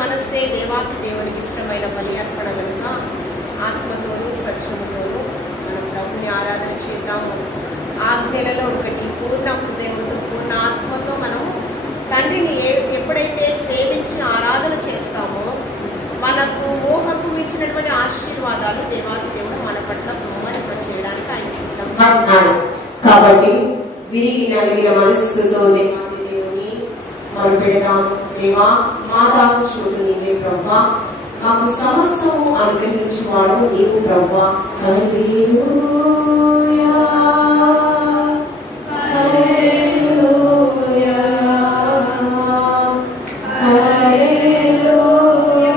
మనస్సే దేవాతి దేవునికి ఇష్టమైన బలి అర్పణ కనుక ఆత్మతోనూ సత్యముతోనూ మనం ప్రభుని ఆరాధన చేద్దాము. ఆజ్ఞలలో ఒకటి పూర్ణ హృదయంతో పూర్ణ ఆత్మతో మనము తండ్రిని ఎప్పుడైతే సేవించిన ఆరాధన చేస్తామో మనకు ఊహకు ఇచ్చినటువంటి ఆశీర్వాదాలు దేవాతి దేవుడు మన పట్ల కుమ్మరింప చేయడానికి ఆయన సిద్ధం. కాబట్టి విరిగి నలిగిన మనస్సుతో దేవాతి దేవుని మొరపెడదాము. దేవా, మా దాకు చోటు నీవే ప్రభువా, మాకు సమస్తము అనుగ్రహించువాడు నీవు ప్రభువా. హల్లెలూయా హల్లెలూయా హల్లెలూయా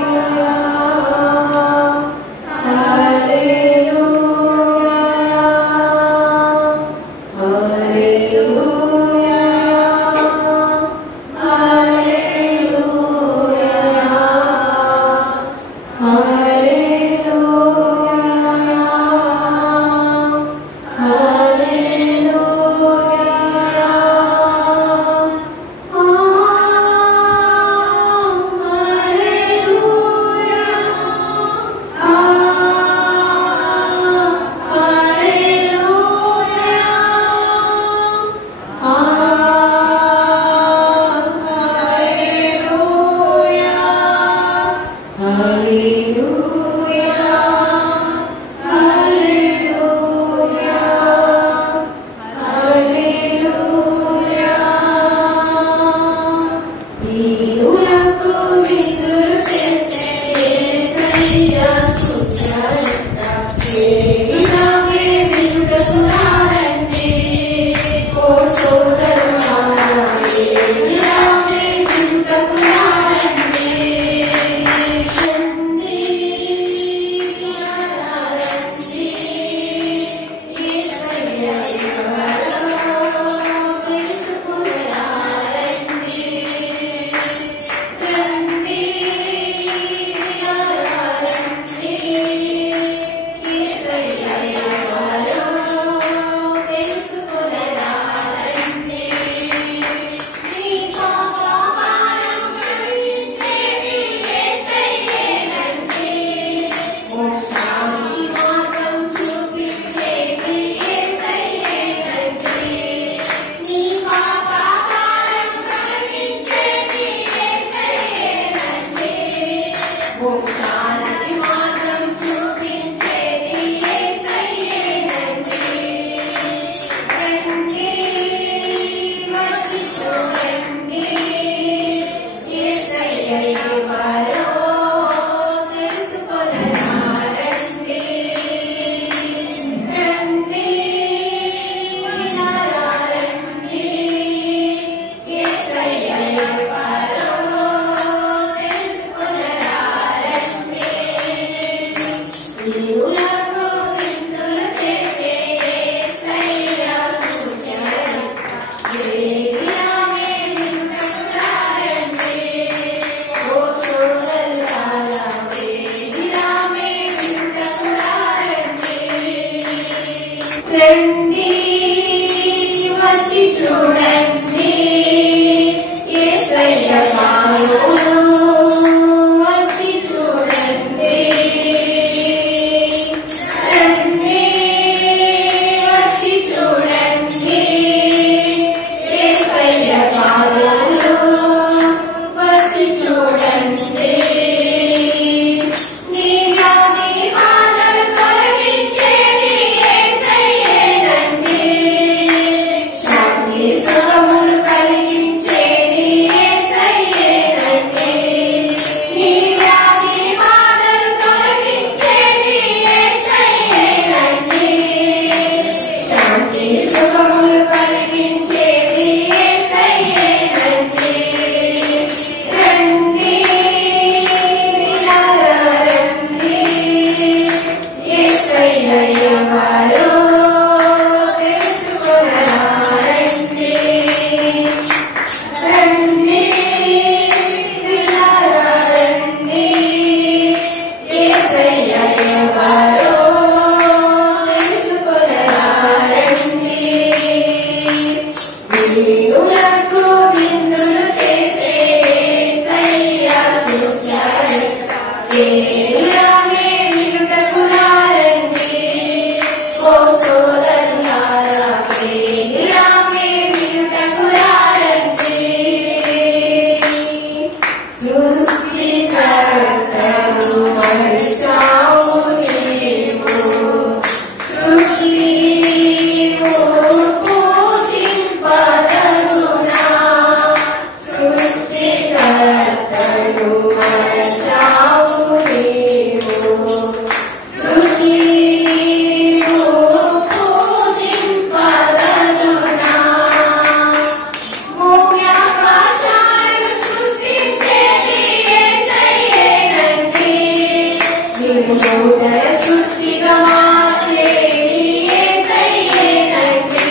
నూతన సృష్టిగా మార్చేది యేసయ్యేనండి.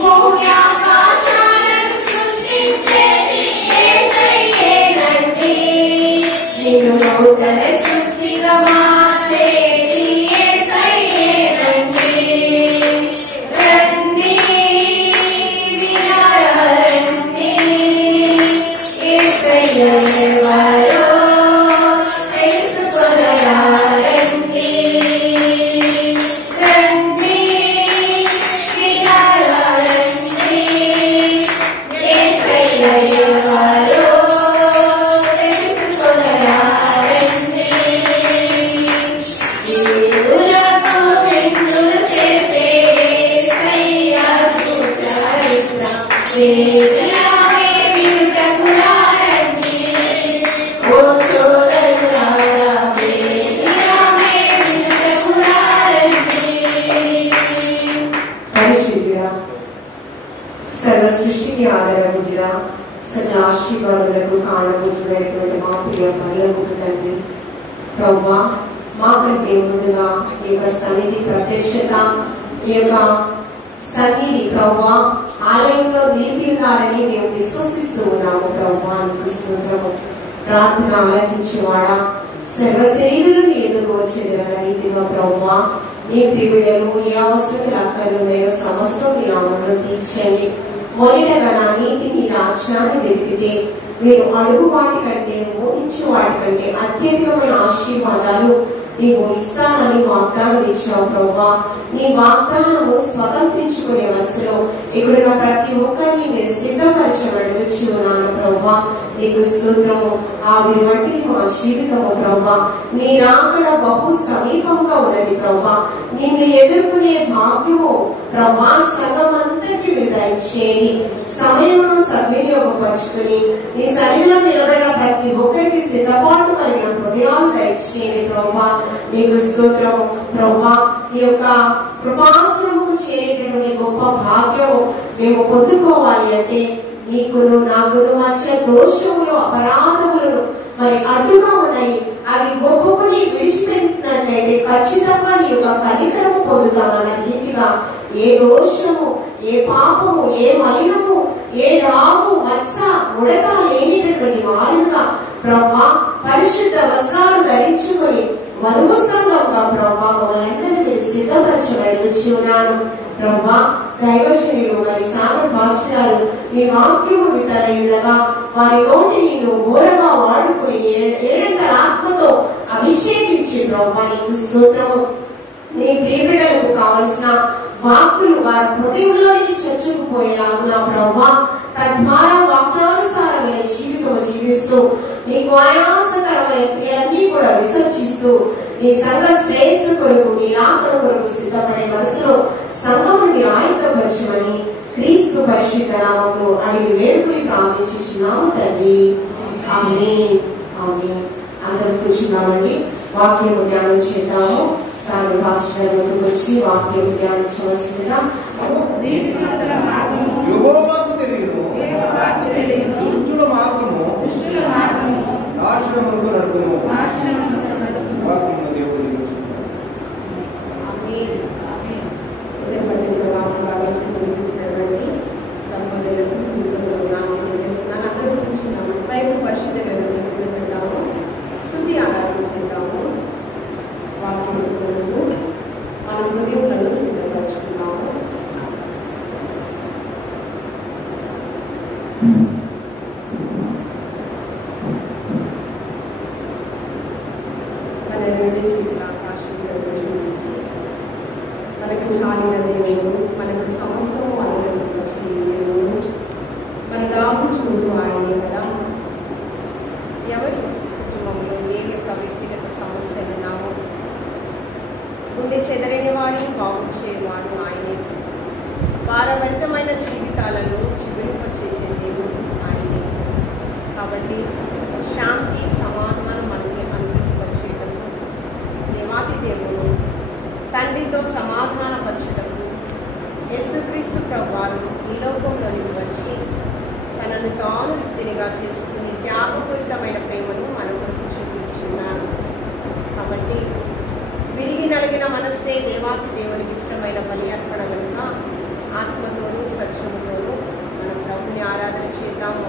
భూమి ఆకాశాలను సృష్టించేది యేసయ్యేనండి. నిన్ను నూతన సృష్టిగా మార్చేది యేసయ్యేనండి. రండి వినరా రండి, యేసయ్య ఎవరో తెలుసుకొనరా రండి. రండి వినరా రండి, యేసయ్య ఎవరో తెలుసుకొనరా రండి. దేవులకు విందులు చేసే యేసయ్య సుచరిత్ర వేదనామే వినుటకు రండి. ఓ సోదరులారా వేదనామే వినుటకు రండి. పరిశుద్ధుడా, సర్వ సృష్టికి ఆధారముగా సకల ఆశీర్వాదములకు కారణభూతుడైనటువంటి మా ప్రియ పరలోకపు తండ్రి, ప్రభువా, మాకంటే ముందుగా ఈ యొక్క సన్నిధి ప్రత్యక్షత, ఈ యొక్క సన్నిధి ప్రభువా ఆలయంలో నిలిపి ఉన్నారని మేము విశ్వసిస్తూ ఉన్నాము. ప్రభువా నీకు స్తోత్రము. ప్రార్థన ఆలకించేవాడా, సర్వ శరీరులను ఎదుగు వచ్చేదన్న రీతిగా ప్రభువా నీ ప్రియుడలు ఏ అవసరతలు అక్కర్లు ఉన్నాయో సమస్తం మీ నామంలో తీర్చండి. మొదటగా నా నీతి మీ రాజ్యాన్ని వెతికితే మీరు అడుగు వాటి కంటే ఊహించే వాటి కంటే అత్యధికమైన ఆశీర్వాదాలు నీవు ఇస్తానని వాగ్దానం ఇచ్చావు ప్రభువా. నీ వాగ్దానము స్వతంత్రించుకునే వరుసలో ఇక్కడున్న ప్రతి ఒక్కరిని మీరు సిద్ధపరచమని వచ్చి ఉన్నాను ప్రభువా. నీకు స్తోత్రము. ఆవిరి వంటిది మా జీవితము ప్రభువా. నీ రాకడ బహు సమీపంగా ఉన్నది ప్రభువా. నిన్ను ఎదుర్కొనే భాగ్యము ప్రభువా సంఘమంతరికి మీరు దయచేయండి. సమయమును సద్వినియోగపరుచుకుని నీ సన్నిధిలో నిలబడిన ప్రతి ఒక్కరికి సిద్ధపాటు కలిగిన హృదయాలు దయచేయండి ప్రభువా. నీకు స్తోత్రము ప్రభువా. ఈ యొక్క కృపాశ్రమకు చేరేటటువంటి గొప్ప భాగ్యము మేము పొందుకోవాలి అంటే నీకును నాకును మధ్య దోషములు అపరాధములను మరి అడ్డుగా ఉన్నాయి. అవి ఒప్పుకొని విడిచిపెట్టినట్లయితే ఖచ్చితంగా నీ యొక్క కనికరము పొందుతామన్న రీతిగా ఏ దోషము, ఏ పాపము, ఏ మలినము, ఏ రాగు మత్స ముడత లేనిటటువంటి వారుగా ప్రభువా పరిశుద్ధ వస్త్రాలు ధరించుకొని వధువు సంఘంగా ప్రభువా మమ్మల్ని అందరినీ మీరు సిద్ధపరచబడి వచ్చి ఉన్నాను ప్రభువా. దైవజనులు మరి సాగర్ పాస్టర్ గారు మీ వాక్యము విత్తనయుడగా వారి నోటిని నువ్వు బోరగా వాడుకుని ఏడంతల ఆత్మతో అభిషేకించి ప్రభువా నీకు స్తోత్రము. నీ ప్రియబిడ్డలకు కావలసిన వాక్కులు వారి హృదయంలోనికి చొచ్చుకుపోయేలాగున ప్రభువా, తద్వారా వాక్యానుసారమైన జీవితం జీవిస్తూ నీకు ఆయాసకరమైన క్రియలన్నీ కూడా విసర్జిస్తూ నీ సంఘ శ్రేయస్సు కొరకు నీ రాకడ కొరకు సిద్ధపడే వరుసలో సంఘమును మీరు ఆయుధపరచమని క్రీస్తు పరిశుద్ధ నామములో అడిగి వేడుకుని ప్రార్థించుచున్నాము తండ్రి. ఆమేన్. ఆమేన్. అందరం కూర్చున్నామండి. వాక్యము ధ్యానం చేద్దాము. సాగర్ పాస్టర్ గారి ముందుకు వచ్చి వాక్యము ధ్యానించవలసిందిగా. యెహోవాకు తెలియను దుష్టుల మార్గము నాశనమునకు నడుపును. వాక్యము దేవుడు పరిశుద్ధ గ్రంథం పెడతాము, స్తుతి ఆరాధన చేద్దాము. వాక్యం మన హృదయంలో సిద్ధపరచుకున్నాము. మన రెండు చేతుల ఆకాశంలో చూపించి మనకు చాలిన దేవుడు, మనకు సమస్తము అనుగ్రహించిన దేవుడు, మన దాపు చూడు ఆయనే కదా. ఎవరి కుటుంబంలో ఏ యొక్క వ్యక్తిగత సమస్యలు ఉన్నామో గుండె చెదరని వారిని బాగు చేయవాడు ఆయనే. భారభరితమైన జీవితాలను చిగురింపచేసే దేవుడు ఆయనే. కాబట్టి శాంతి సమాధానం మనకి అనుగ్రహింపచేయటము దేవాది దేవుడు తండ్రితో సమాధానపరచుటకు యేసుక్రీస్తు ప్రభువారు ఈ లోకంలోనికి వచ్చి తనను తాను వ్యక్తినిగా చేసుకుని త్యాగపూరితమైన ప్రేమను మన కొరకు చూపించున్నారు. కాబట్టి దేవాతి దేవునికి ఇష్టమైన బలి అర్పణ కనుక ఆత్మతోనూ సత్యముతోనూ మనం ప్రభుని ఆరాధన చేద్దాము.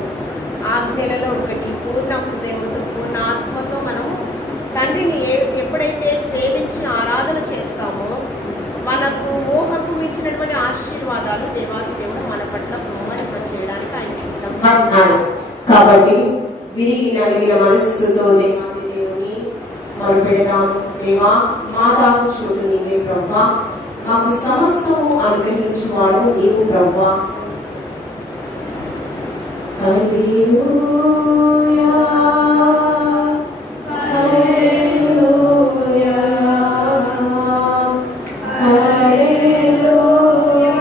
ఆజ్ఞలలో ఒకటి పూర్ణ హృదయముతో పూర్ణ ఆత్మతో మనము తండ్రిని ఎప్పుడైతే సేవించి ఆరాధన చేస్తామో మనకు ఊహకు మించినటువంటి ఆశీర్వాదాలు దేవాతి దేవుడు మన పట్ల బహుమతింప చేయడానికి ఆయన సిద్ధంగా ఉన్నాడు. కాబట్టి విరిగి నలిగిన మనస్సుతో దేవాతి దేవుని మొరపెడదాం. దేవా, మా దాకు చోటు నీవే ప్రభువా, మాకు సమస్తము అనుగ్రహించువాడు నీవు ప్రభువా. హల్లెలూయా, హల్లెలూయా, హల్లెలూయా,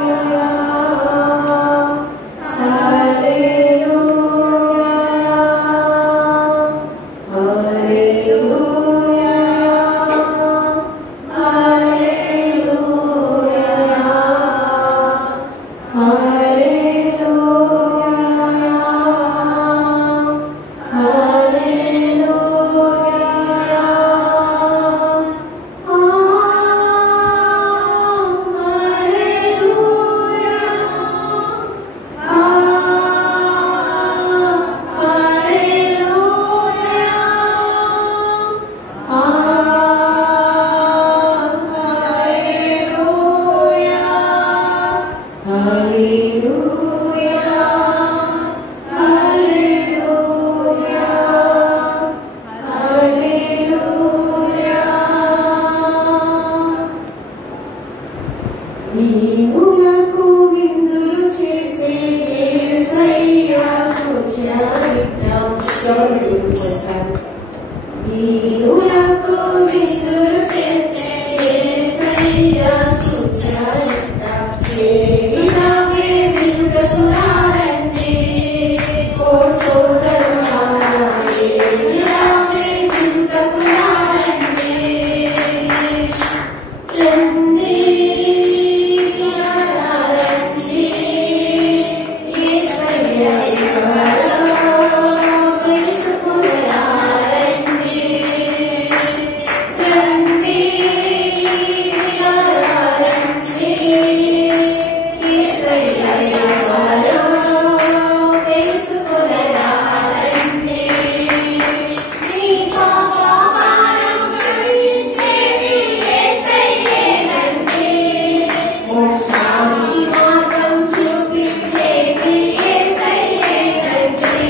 హల్లెలూయా, హల్లెలూయా, వీణులకు విందులు చేసే యేసయ్యా సుచరిత్రం. వీణులకు విందులు చేసే యేసయ్యా సుచరిత్రం. వినవే వినుటకు రారండి ఓ సోదరులారా, వినవే వినుటకు రారండి. రండి రండి, యేసయ్యా ఎవరో తెలుసుకుని రండి. రండి రండి, యేసయ్యా ఎవరో తెలుసుకుని రండి. నీ పాపభారం క్షమించేది యేసయ్యేనండి. మోక్షానికి మార్గం చూపించేది యేసయ్యేనండి.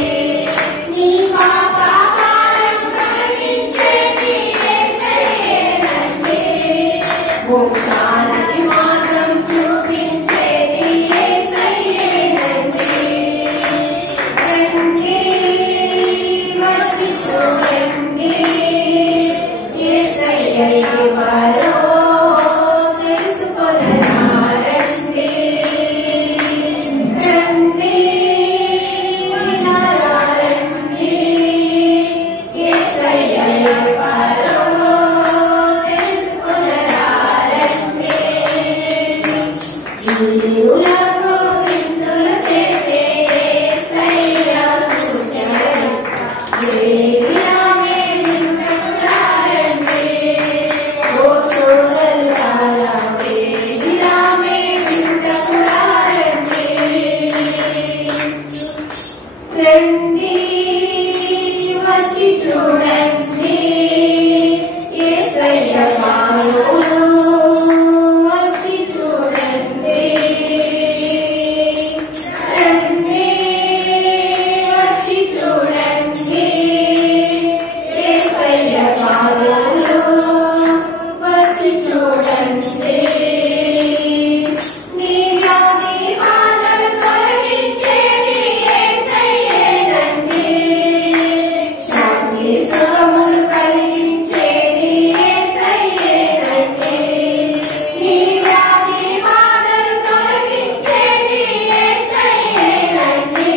నీ పాపభారం కలిగించేది యేసయ్యేనండి. మోక్షానికి మార్గం చూపించేది యేసయ్యేనండి. రండి వచ్చి చూడండి, యేసయ్య ఎవరో తెలుసుకొని రండి. రండి వినరండి, యేసయ్య ఎవరో తెలుసుకొని రండి. వీణులకు విందులు చేసే యేసయ్యా సుచరిత్రం. వినవే వినుటకు రారండి ఓ సోదరులారా, వినవే వినుటకు రారండి. రండి వచ్చి చూడండి, యేసయ్య పాదములు వచ్చి చూడండి. రండి వచ్చి చూడండి, యేసయ్య పాదములు వచ్చి చూడండి. నీ వ్యాధి బాధలు తొలగించేది యేసయ్యేనండి. శాంతి సుఖములు కలిగించేది యేసయ్యేనండి. నీ వ్యాధి బాధలు తొలగించేది యేసయ్యేనండి.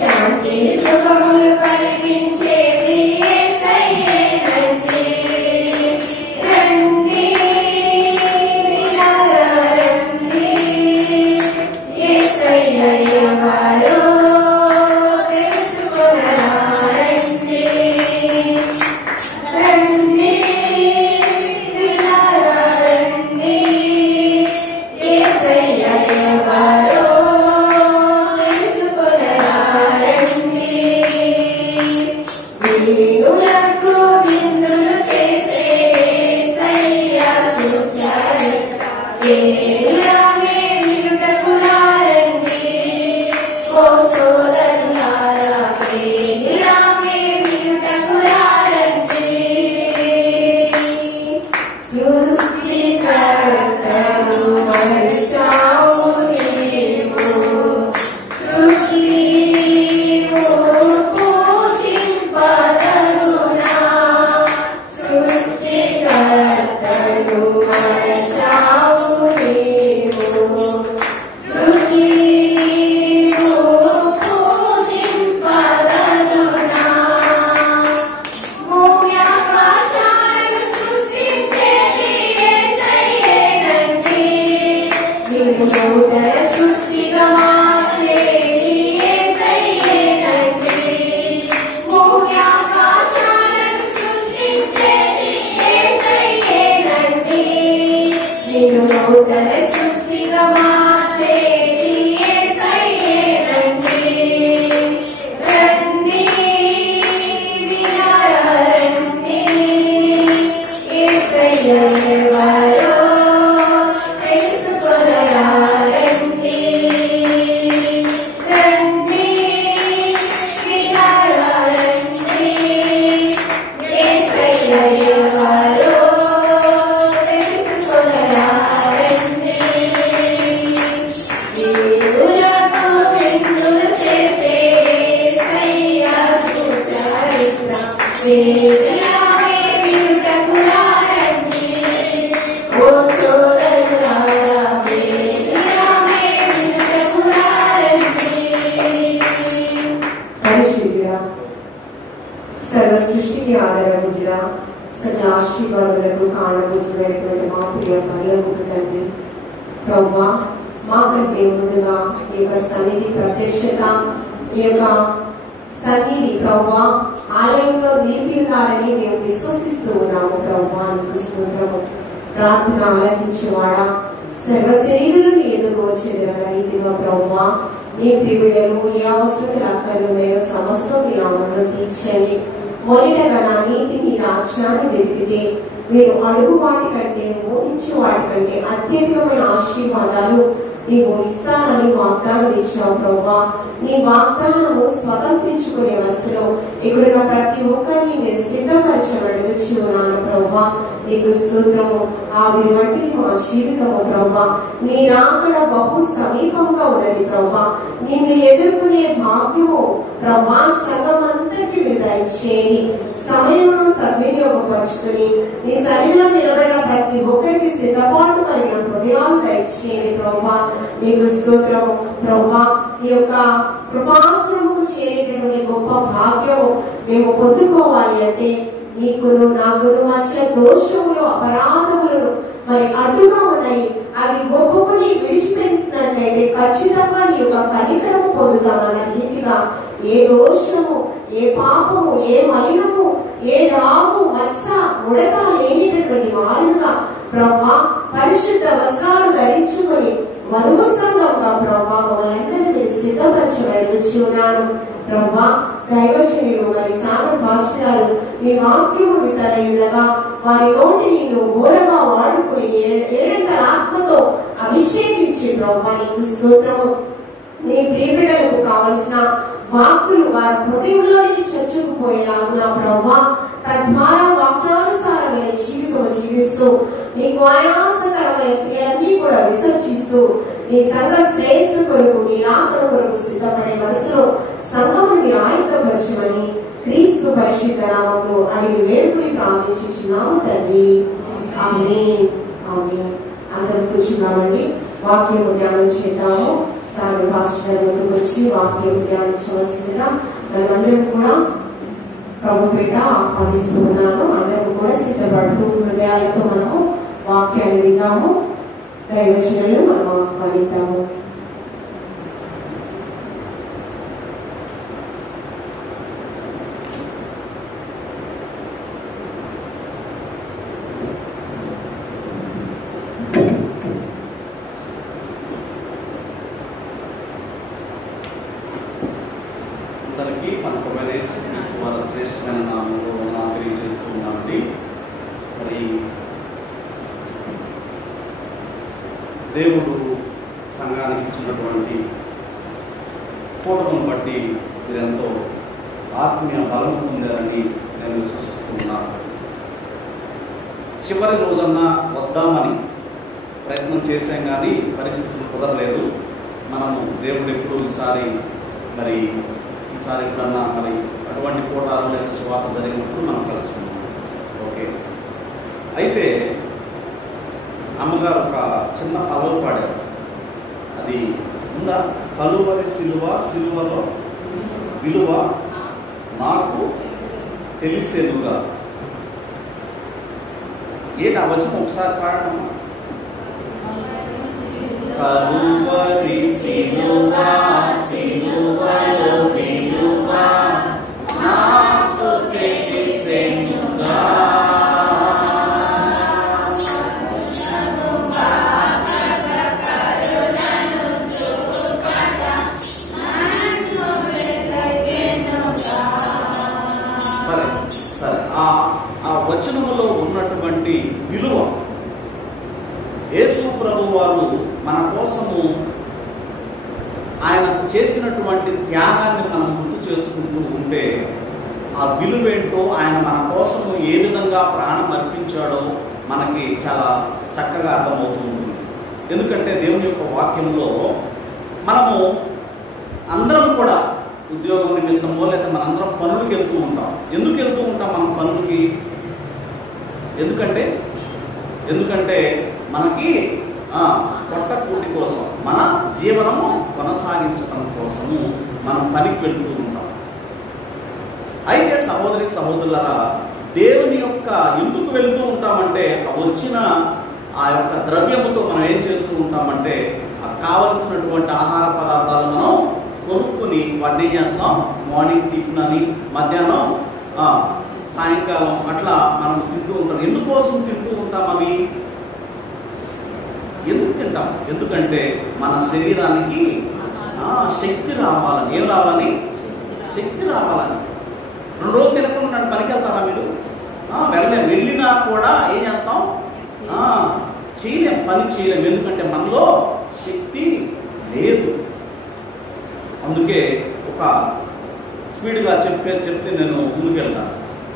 శాంతి సుఖములు కలిగించేది యేసయ్యేనండి. రండి వినరండి, యేసయ్య ఎవరో తెలుసుకొని రండి. వీరులకు విందులు చేసే యేసయ్య సుచరిత్ర వేలామే వినుటకు రండి ఓ సోదరులారా వేలామే వినుటకు రండి సృష్టికర్తను మరచావు నీవు సృష్టిని నీవు పూజింపదగునా సృష్టికర్తను మరచావు నీవు సృష్టిని నీవు పూజింపదగునా భూమి ఆకాశాలను సృష్టించేది యేసయ్యేనండి నీవు నూతన సృష్టిగా మార్చేది యేసయ్యేనండి భూమి ఆకాశాలను సృష్టించేది యేసయ్యేనండి నీవు నూతన సృష్టిగా మార్చేది యేసయ్యేనండి రండి వినరా రండి యేసయ్య ఎవరో తెలుసుకొనరా రండి రండి వినరా రండి యేసయ్య ఎవరో తెలుసుకొనరా రండి వీరులకు విందులు చేసే యేసయ్య సుచరిత్ర వేలామే వినుటకు రండి ఓ సోదరులారా వేలామే వినుటకు రండి పరిశుద్ధుడా సర్వ సృష్టికి ఆధారభూతుడా సకల ఆశీర్వాదములకు కారణభూతుడైనటువంటి మా ప్రియ పరలోకపు తండ్రి ప్రభువా మాకంటే ముందుగా నీ యొక్క సన్నిధి ప్రత్యక్షత నీ యొక్క సన్నిధి ప్రభువా ఆలయంలో నిలిపి ఉన్నారని మేము విశ్వసిస్తూ ఉన్నాము ప్రభువా నీకు స్తోత్రము ప్రార్థన ఆలకించేవాడా సర్వ శరీరులను ఎదుర్కోవచ్చేదన్న రీతిగా ప్రభువా నీ ప్రియుడలు ఏ అవసరతలు అక్కర్లు ఉన్నాయో సమస్తం మీ నామంలో తీర్చండి మొదటగా నా నీతి మీ రాజ్యాన్ని వెతికితే మీరు అడుగు వాటి కంటే ఊహించే వాటి కంటే అత్యధికమైన ఆశీర్వాదాలు నీవు ఇస్తానని వాగ్దానం ఇచ్చావు ప్రభువా నీ వాగ్దానము స్వతంత్రించుకునే వరుసలో ఇక్కడున్న ప్రతి ఒక్కరిని మీరు సిద్ధపరచబడి ఉన్నాను ప్రభువా నీకు స్తోత్రము ఆవిరి వంటిది మా జీవితము ప్రభువా నీ రాకడ బహు సమీపంగా ఉన్నది ప్రభువా నిన్ను ఎదుర్కొనే భాగ్యము ప్రభువా సంఘమంతరికి మీరు దయచేయండి సమయమును సద్వినియోగపరుచుకుని నీ సన్నిధిలో నిలబడిన ప్రతి ఒక్కరికి సిద్ధపాటు కలిగిన హృదయాలు దయచేయండి ప్రభువా నీకు స్తోత్రము ప్రభువా ఈ యొక్క కృపాసనముకు చేరేటటువంటి గొప్ప భాగ్యము మేము పొందుకోవాలి అంటే నీకును నాకును మధ్య దోషములు అపరాధములను మరి అడ్డుగా ఉన్నాయి అవి ఒప్పుకొని విడిచిపెట్టినట్లయితే ఖచ్చితంగా నీ యొక్క కనికరము పొందుతామన్న రీతిగా ఏ దోషము ఏ పాపము ఏ మలినము ఏ రాగు మత్స ముడత లేనిటటువంటి వారుగా ప్రభువా పరిశుద్ధ వస్త్రాలు ధరించుకొని వధువు సంఘంగా ప్రభువా మమ్మల్ని మీరు సిద్ధపరచబడి ఉన్నాను ప్రభువా దైవజనులు మరి సాగర్ పాస్టర్ గారు మీ వాక్యము విత్తనయుండగా వారి నోటిని నువ్వు బోరగా వాడుకుని ఏడంతల ఆత్మతో అభిషేకించి ప్రభువా నీకు స్తోత్రము నీ ప్రియబిడ్డలకు కావలసిన వాక్కులు వారి హృదయంలోనికి చొచ్చుకుపోయేలాగున ప్రభువా తద్వారా వాక్యానుసారమైన జీవితం జీవిస్తూ నీకు ఆయాసకరమైన క్రియలన్నీ కూడా విసర్జిస్తూ నీ సంఘ శ్రేయస్సు కొరకు నీ రాకడ కొరకు సిద్ధపడే మనసులో సంఘమును మీరు ఆయుధపరచమని క్రీస్తు పరిశుద్ధ నామములో అడిగి వేడుకుని ప్రార్థించుచున్నాము తండ్రి ఆమేన్ ఆమేన్ అందరం కూర్చున్నామండి వాక్యము ధ్యానం చేద్దాము సాగర్ పాస్టర్ ముందుకు వచ్చి వాక్యం ధ్యానించవలసిందిగా మనమందరం కూడా ప్రభు పేట ఆహ్వానిస్తూ ఉన్నాను అందరం కూడా సిద్ధపడుతూ హృదయాలతో మనము వాక్యాన్ని విందాము దైవజనులు మనం ఆహ్వానిద్దాము అందరికీ మన ప్రభువైన యేసుక్రీస్తు వారి శ్రేష్టమైన నామంలో తెలియజేస్తూ ఉన్నామండి. మరి దేవుడు సంఘానికి ఇచ్చినటువంటి కూటమిని బట్టి మీరెంతో ఆత్మీయ బలం పొందారని నేను విశ్వసిస్తున్నాను. చివరి రోజన్నా వద్దామని ప్రయత్నం చేశాం కానీ పరిస్థితులు కుదరలేదు. మనము దేవుడు ఎప్పుడు ఈసారి ఎప్పుడన్నా మరి అటువంటి కోటాలు లేదా స్వార్థ జరిగినప్పుడు మనం కలుసుకున్నాం. ఓకే, అయితే అమ్మగారు ఒక చిన్న పల్లవి పాడారు. అది ఉందా? కలువరి సిలువ, సిలువలో విలువ నాకు తెలిసేదుగా. ఏంటి ఆ వచ్చిన ఒకసారి పాడమ్మా. కలువరి సిలువ, సిలువలో విలువ నాకు తెలిసేదుగా. సరే ఆ వచనములో ఉన్నటువంటి విలువ, యేసు ప్రభు వారు మన కోసము ఆయన చేసినటువంటి త్యాగాన్ని మనం గుర్తు చేసుకుంటూ ఉంటే ఆ విలువేంటో, ఆయన మన కోసము ఏ విధంగా ప్రాణం అర్పించాడో మనకి చాలా చక్కగా అర్థమవుతుంది. ఎందుకంటే దేవుని యొక్క వాక్యంలో మనము అందరం కూడా ఉద్యోగం నిమిత్తమో లేదా మనందరం పనులకు వెళ్తూ ఉంటాం. ఎందుకు వెళ్తూ ఉంటాం మనం పనులకి? ఎందుకంటే మనకి పొట్టకూటి కోసం, మన జీవనము కొనసాగించడం కోసము మనం పనికి వెళ్తూ ఉంటాం. అయితే సహోదరి సహోదరులారా, దేవుని యొక్క ఎందుకు వెళ్తూ ఉంటామంటే వచ్చిన ఆ యొక్క ద్రవ్యముతో మనం ఏం చేస్తూ ఉంటామంటే కావలసినటువంటి ఆహార పదార్థాలు మనం కొనుక్కుని వాటిని ఏం చేస్తాం, మార్నింగ్ టిఫిన్ అని, మధ్యాహ్నం సాయంకాలం అట్లా మనం తింటూ ఉంటాం. ఎందుకోసం తింటూ ఉంటాం అవి? ఎందుకు తింటాం? ఎందుకంటే మన శరీరానికి శక్తి రావాలని. ఏం రావాలని? శక్తి రావాలని. 2 రోజులు తినకుండా నన్ను పనికి వెళ్తారా మీరు? వెళ్ళినా కూడా ఏం చేస్తాం? పని చేయలేం. ఎందుకంటే మనలో శక్తి లేదు. అందుకే ఒక స్పీడ్గా చెప్తే నేను ముందుకెళ్తాను.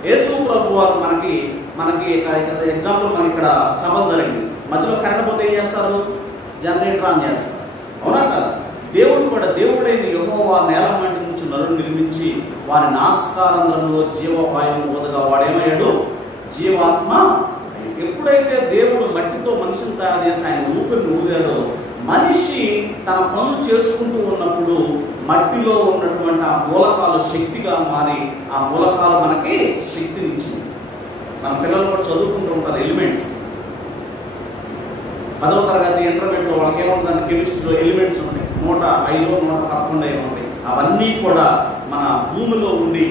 యేసు ప్రభు వారు మనకి ఎగ్జాంపుల్, మన ఇక్కడ సభ జరిగింది, మధ్యలో కరెంట్ పోతే ఏం చేస్తారు? జనరేటర్ ఆన్ చేస్తారు. అవునా కదా? దేవుడైన యెహోవా నేల మంటి నుంచి నరుడు నిర్మించి వారి నాస్కారంలో జీవవాయువును వదగా వాడేమయ్యాడు? జీవాత్మ. ఎప్పుడైతే దేవుడు మట్టితో మనిషిని తయారు చేసి ఆయన ఊపిరిని ఊదాడో, మనిషి తన పనులు చేసుకుంటూ ఉన్నప్పుడు మట్టిలో ఉన్నటువంటి ఆ మూలకాలు శక్తిగా మారి ఆ మూలకాలు మనకి శక్తినిచ్చింది. మన పిల్లలు కూడా చదువుకుంటూ ఉంటారు ఎలిమెంట్స్. 10వ తరగతి ఇంటర్మీడియట్లో వాళ్ళకి ఏముంటుంది? కెమిస్ట్రీలో ఎలిమెంట్స్ ఉంటాయి. 105, 111 ఉంటాయి. అవన్నీ కూడా మన భూమిలో ఉండి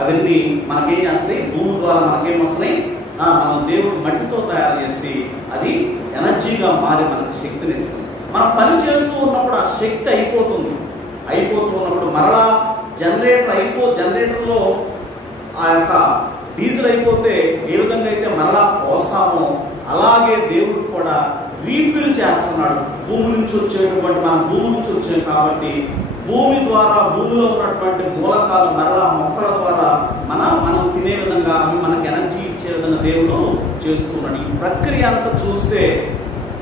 అవన్నీ మనకేం చేస్తాయి? భూమి ద్వారా మనకేమొస్తున్నాయి? మనం దేవుడు మట్టితో తయారు చేసి అది ఎనర్జీగా మారి మనకు శక్తిని ఇస్తుంది. మనం పని చేస్తూ ఉన్నప్పుడు ఆ శక్తి అయిపోతూ ఉన్నప్పుడు మరలా జనరేటర్లో ఆ యొక్క డీజిల్ అయిపోతే ఏ విధంగా అయితే మరలా పోస్తామో అలాగే దేవుడు కూడా రీఫిల్ చేస్తున్నాడు. భూమి నుంచి వచ్చేటువంటి, మనం భూమి నుంచి వచ్చాం కాబట్టి భూమి ద్వారా భూమిలో ఉన్నటువంటి మూలకాలు మరలా మొక్కల ద్వారా మనం తినే విధంగా అవి మనకి ఎనర్జీ ఇచ్చే విధంగా దేవుడు చేస్తున్నాడు. ఈ ప్రక్రియ అంతా చూస్తే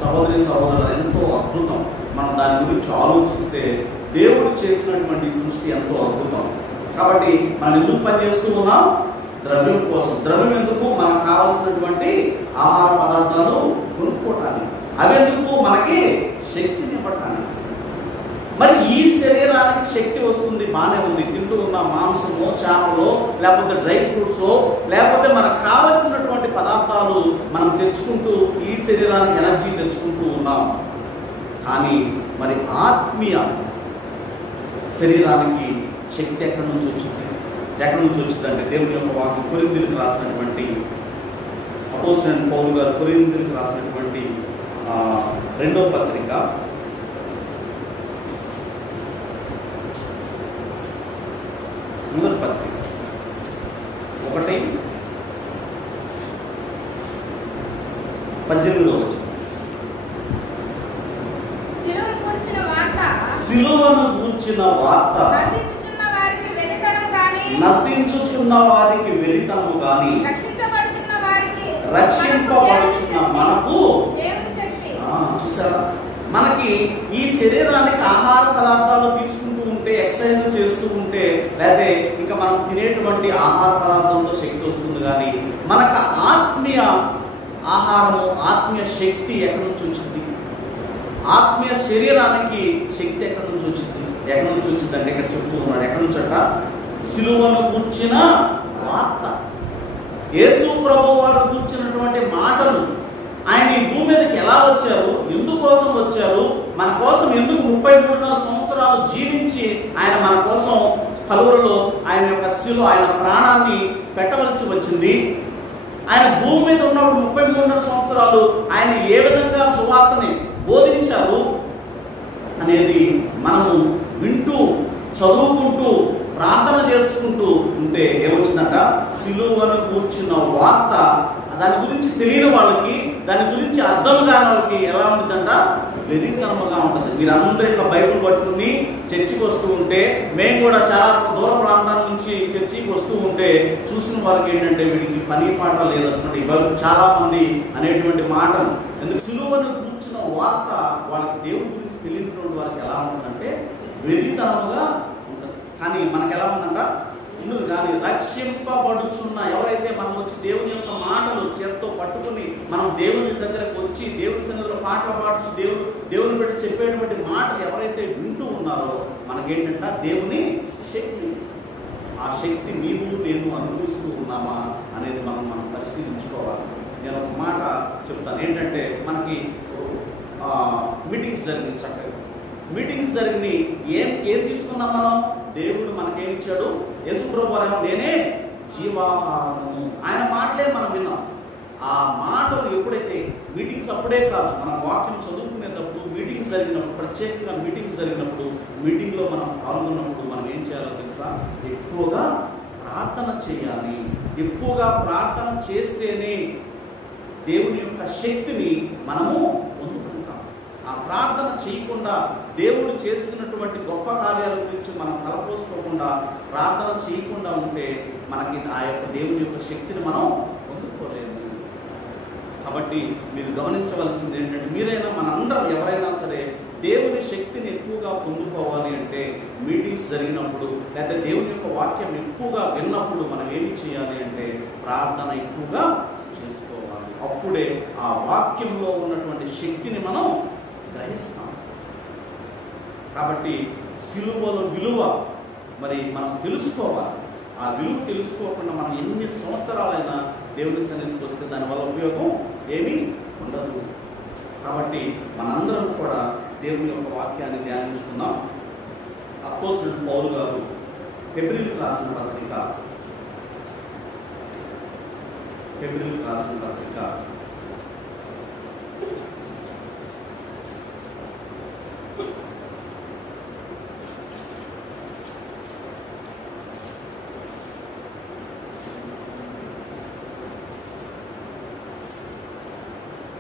సహోదరి సహోదరులు ఎంతో అద్భుతం. మనం దాని గురించి ఆలోచిస్తే దేవుడు చేసినటువంటి సృష్టి ఎంతో అద్భుతం. కాబట్టి మనం ఎందుకు పనిచేస్తూ ఉన్నాం? ద్రవ్యం కోసం. ద్రవ్యం ఎందుకు? మనకు కావాల్సినటువంటి ఆహార పదార్థాలు కొనుక్కోవటానికి. అవెందుకు? మనకి శక్తిని ఇవ్వటానికి. మరి ఈ శరీరానికి శక్తి వస్తుంది, బాగానే ఉంది. తింటూ ఉన్న మాంసము, చేపలు, లేకపోతే డ్రై ఫ్రూట్స్, లేకపోతే మనకు కావలసినటువంటి పదార్థాలు మనం తెచ్చుకుంటూ ఈ శరీరానికి ఎనర్జీ తెచ్చుకుంటూ ఉన్నాం. కానీ మరి ఆత్మీయ శరీరానికి శక్తి ఎక్కడి నుంచి వచ్చింది? అంటే దేవుని యొక్క వాక్యం కొరింథీయులకు రాసినటువంటి అపోస్తలుడైన పౌలు గారు కొరింథీయులకు రాసినటువంటి 2వ పత్రిక 1వ పత్రిక 18 సిలువను గూర్చిన వార్త నశించుచున్న వారికి వెలితనము గాని రక్షింపబడుచున్న మనకు. చూసారా, మనకి ఈ శరీరానికి ఆహార పదార్థాలు తీసుకుంటూ ఉంటే, ఎక్సర్సైజ్ చేస్తూ ఉంటే, లేదా ఇంకా మనం తినేటువంటి ఆహార పదార్థంలో శక్తి వస్తుంది. కానీ మనకు ఆత్మీయ ఆహారము, ఆత్మీయ శక్తి ఎక్కడి నుంచి వచ్చింది? ఆత్మీయ శరీరానికి శక్తి ఎక్కడి నుంచి వచ్చింది? ఎక్కడి నుంచి వచ్చింది అంటే ఇక్కడ చెప్తూ ఉన్నాడు. ఎక్కడి నుంచి అంట? సిలువను గూర్చిన వార్త. యేసు ప్రభు వారు కూర్చున్నటువంటి మాటలు, ఆయన ఈ భూమి మీదకి ఎలా వచ్చారు, ఎందుకోసం వచ్చారు, మన కోసం ఎందుకు 33 సంవత్సరాలు జీవించి ఆయన మన కోసం కలువరిలో ఆయన యొక్క శిలువ, ఆయన ప్రాణాన్ని పెట్టవలసి వచ్చింది. ఆయన భూమి మీద ఉన్నప్పుడు 33 సంవత్సరాలు ఆయన ఏ విధంగా సువార్తని బోధించారు అనేది మనము వింటూ, చదువుకుంటూ, ప్రార్థన చేసుకుంటూ ఉంటే ఏమొచ్చిందంట? సిలువను కూర్చున్న వార్త. దాని గురించి తెలియని వాళ్ళకి, దాని గురించి అర్థం కాని వాళ్ళకి ఎలా ఉంటుందంట? వెరితనముగా ఉంటుంది. మీరందరూ ఇట్లా బైబిల్ పట్టుకుని చర్చికి వస్తూ ఉంటే, మేము కూడా చాలా దూర ప్రాంతాల నుంచి చర్చికి వస్తూ ఉంటే చూసిన వారికి ఏంటంటే, వీడికి పని పాట లేదనుకోండి. చాలా మంది అనేటువంటి మాటలు, ఎందుకు సిలువను కూర్చున్న వార్త వాళ్ళకి దేవుడి గురించి తెలియనటువంటి వారికి ఎలా ఉంటుందంటే వెరితనముగా ఉంటుంది. కానీ మనకు ఎలా ఉందంట? ఉన్నది. కానీ రక్షింపబడుచున్న ఎవరైతే మనం వచ్చి దేవుని యొక్క మాటలు చేత్తో పట్టుకుని మనం దేవుని దగ్గరకు వచ్చి దేవుని సన్నిధిలో పాటలు పాడుతూ దేవుని పెట్టి చెప్పేటువంటి మాటలు ఎవరైతే వింటూ ఉన్నారో మనకేంటంట? దేవుని శక్తి. ఆ శక్తి నీవు నేను అనుభవిస్తూ ఉన్నామా అనేది మనం పరిశీలించుకోవాలి. నేను ఒక మాట చెప్తాను. ఏంటంటే, మనకి మీటింగ్స్ జరిగింది, చక్కగా మీటింగ్స్ జరిగినాయి. ఏం తీసుకున్నాం మనం? దేవుడు మనకేం ఇచ్చాడు? యేసు ప్రభువు వారు నేనే జీవాహారము, ఆయన మాటలే మనం విన్నాం. ఆ మాటలు ఎప్పుడైతే మీటింగ్స్ అప్పుడే కాదు, మనం వాక్యం చదువుకునేటప్పుడు, మీటింగ్స్ జరిగినప్పుడు, ప్రత్యేకంగా మీటింగ్స్ జరిగినప్పుడు, మీటింగ్లో మనం పాల్గొన్నప్పుడు మనం ఏం చేయాలో తెలుసా? ఎక్కువగా ప్రార్థన చేయాలి. ఎక్కువగా ప్రార్థన చేస్తేనే దేవుని యొక్క శక్తిని మనము పొందుకుంటాం. ఆ ప్రార్థన చేయకుండా, దేవుడు చేస్తున్నటువంటి గొప్ప కార్యాల గురించి మనం తలపోసుకోకుండా, ప్రార్థన చేయకుండా ఉంటే మనకి ఆ యొక్క దేవుని యొక్క శక్తిని మనం పొందుకోలేము. కాబట్టి మీరు గమనించవలసింది ఏంటంటే, మీరైనా మనందరం ఎవరైనా సరే దేవుని శక్తిని ఎక్కువగా పొందుకోవాలి అంటే మీటింగ్స్ జరిగినప్పుడు, లేదా దేవుని యొక్క వాక్యం ఎక్కువగా విన్నప్పుడు మనం ఏమి చేయాలి అంటే ప్రార్థన ఎక్కువగా చేసుకోవాలి. అప్పుడే ఆ వాక్యంలో ఉన్నటువంటి శక్తిని మనం గ్రహిస్తాం. కాబట్టి సిలువల విలువ మరి మనం తెలుసుకోవాలి. ఆ విలువ తెలుసుకోకుండా మనం ఎన్ని సంవత్సరాలైనా దేవుని సన్నిధికి వస్తే దానివల్ల ఉపయోగం ఏమీ ఉండదు. కాబట్టి మనందరం కూడా దేవుని యొక్క వాక్యాన్ని ధ్యానిస్తున్నాం. అపోస్తలుడు పౌలు గారు హెబ్రీయులకు రాసిన పత్రిక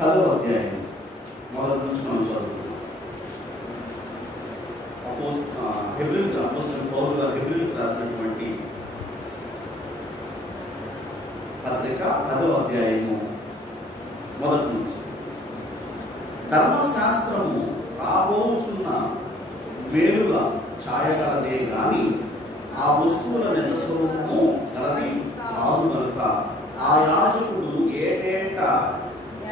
10వ అధ్యాయం మొదటి నుంచి మనం చదువుతున్నాం. అపోస్తలుడు పౌలు గారు హెబ్రీయులకు రాసినటువంటి పత్రిక 10వ అధ్యాయము మొదటి నుంచి. ధర్మశాస్త్రము రాబోచున్న మేలుల ఛాయగలదే గాని ఆ వస్తువుల నిజ స్వరూపము గలది కాదు కనుక ఆ యాజకుడు ఏటేట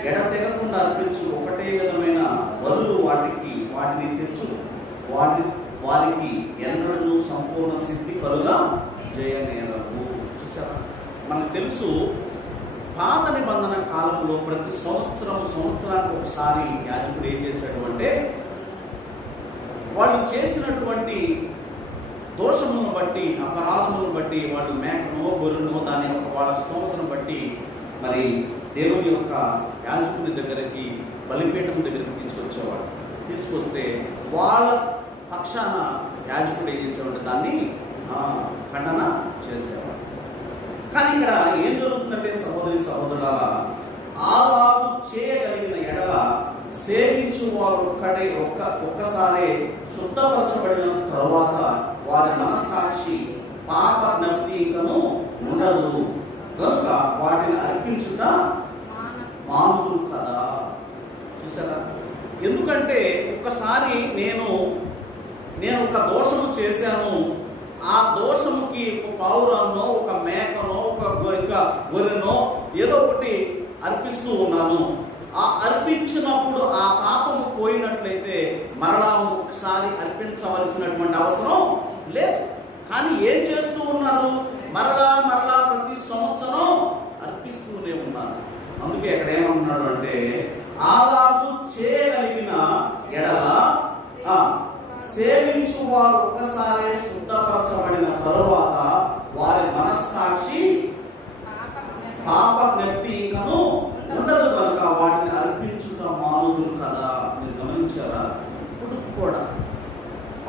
ఎడతెగకుండా అర్పించు ఒకటే విధమైన బలులు వాటిని తెచ్చు వారికి ఎన్నడూ సంపూర్ణ సిద్ధి కలుగా జయనేరవు. చూసారా, మనకు తెలుసు పాత నిబంధన కాలంలో ప్రతి సంవత్సరానికి ఒకసారి యాజకుడు ఏం చేశాడు అంటే, వాళ్ళు చేసినటువంటి దోషములను బట్టి, అపరాధములను బట్టి, వాళ్ళు మేకనో గొర్రెనో దాని యొక్క వాళ్ళ స్తోమతను బట్టి మరి దేవుని యొక్క యాజకుని దగ్గరికి, బలిపీఠం దగ్గరికి తీసుకొస్తే వాళ్ళ పక్షాన యాజకుడు ఏం చేసేవాడు? దాన్ని ఖండన చేసేవాడు. కానీ ఇక్కడ ఏం జరుగుతుందంటే సహోదరి సహోదరులారా, అలాగు చేయగలిగిన ఎడల సేవించు వారు ఒక్కసారి శుద్ధపరచబడిన తరువాత వారి మనస్సాక్షి పాప జ్ఞప్తికను ఉండదు కనుక వాటిని అర్పించుట మానుదురు కదా. చూసారా? ఎందుకంటే ఒక్కసారి నేను ఒక దోషము చేశాను, ఆ దోషముకి ఒక పావురాన్నో ఒక మేకనో ఒక గొర్రెనో ఏదో ఒకటి అర్పిస్తూ ఉన్నాను. ఆ అర్పించినప్పుడు ఆ పాపము పోయినట్లయితే మరలా ఒకసారి అర్పించవలసినటువంటి అవసరం లేదు. కానీ ఏం చేస్తూ ఉన్నారు? మరలా ప్రతి సంవత్సరం అర్పిస్తూనే ఉన్నారు. అందుకే అక్కడ ఏమంటున్నాడు అంటే, అలాగూ చేయగలిగిన ఎడల సేవించు వారు ఒకసారి శుద్ధపరచబడిన తరువాత వారి మనస్సాక్షి పాప జ్ఞప్తికను ఉండదు కనుక వాటిని అర్పించుట మానుదురు కదా. మీరు గమనించారా? ఇప్పుడు కూడా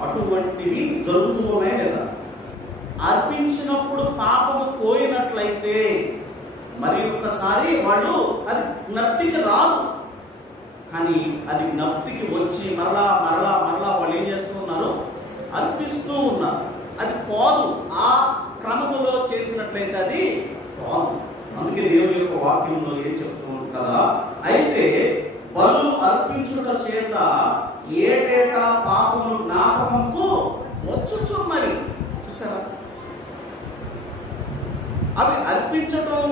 అటువంటివి జరుగుతూనే లేదా? అర్పించినప్పుడు పాపము పోయినట్లయితే మరి ఒక్కసారి వాళ్ళు అది జ్ఞప్తికి రాదు. కానీ అది జ్ఞప్తికి వచ్చి మరలా వాళ్ళు ఏం చేస్తున్నారు? అర్పిస్తూ ఉన్నారు. అది పోదు. ఆ క్రమములో చేసినట్లయితే అది పోదు. అందుకే దేవుని యొక్క వాక్యంలో ఏం చెప్తున్నాడు కదా, అయితే బలులు అర్పించుట చేత ఏటేటా పాపములు జ్ఞాపకంకు వచ్చుచున్నవి. చూసారా? అవి అర్పించటం,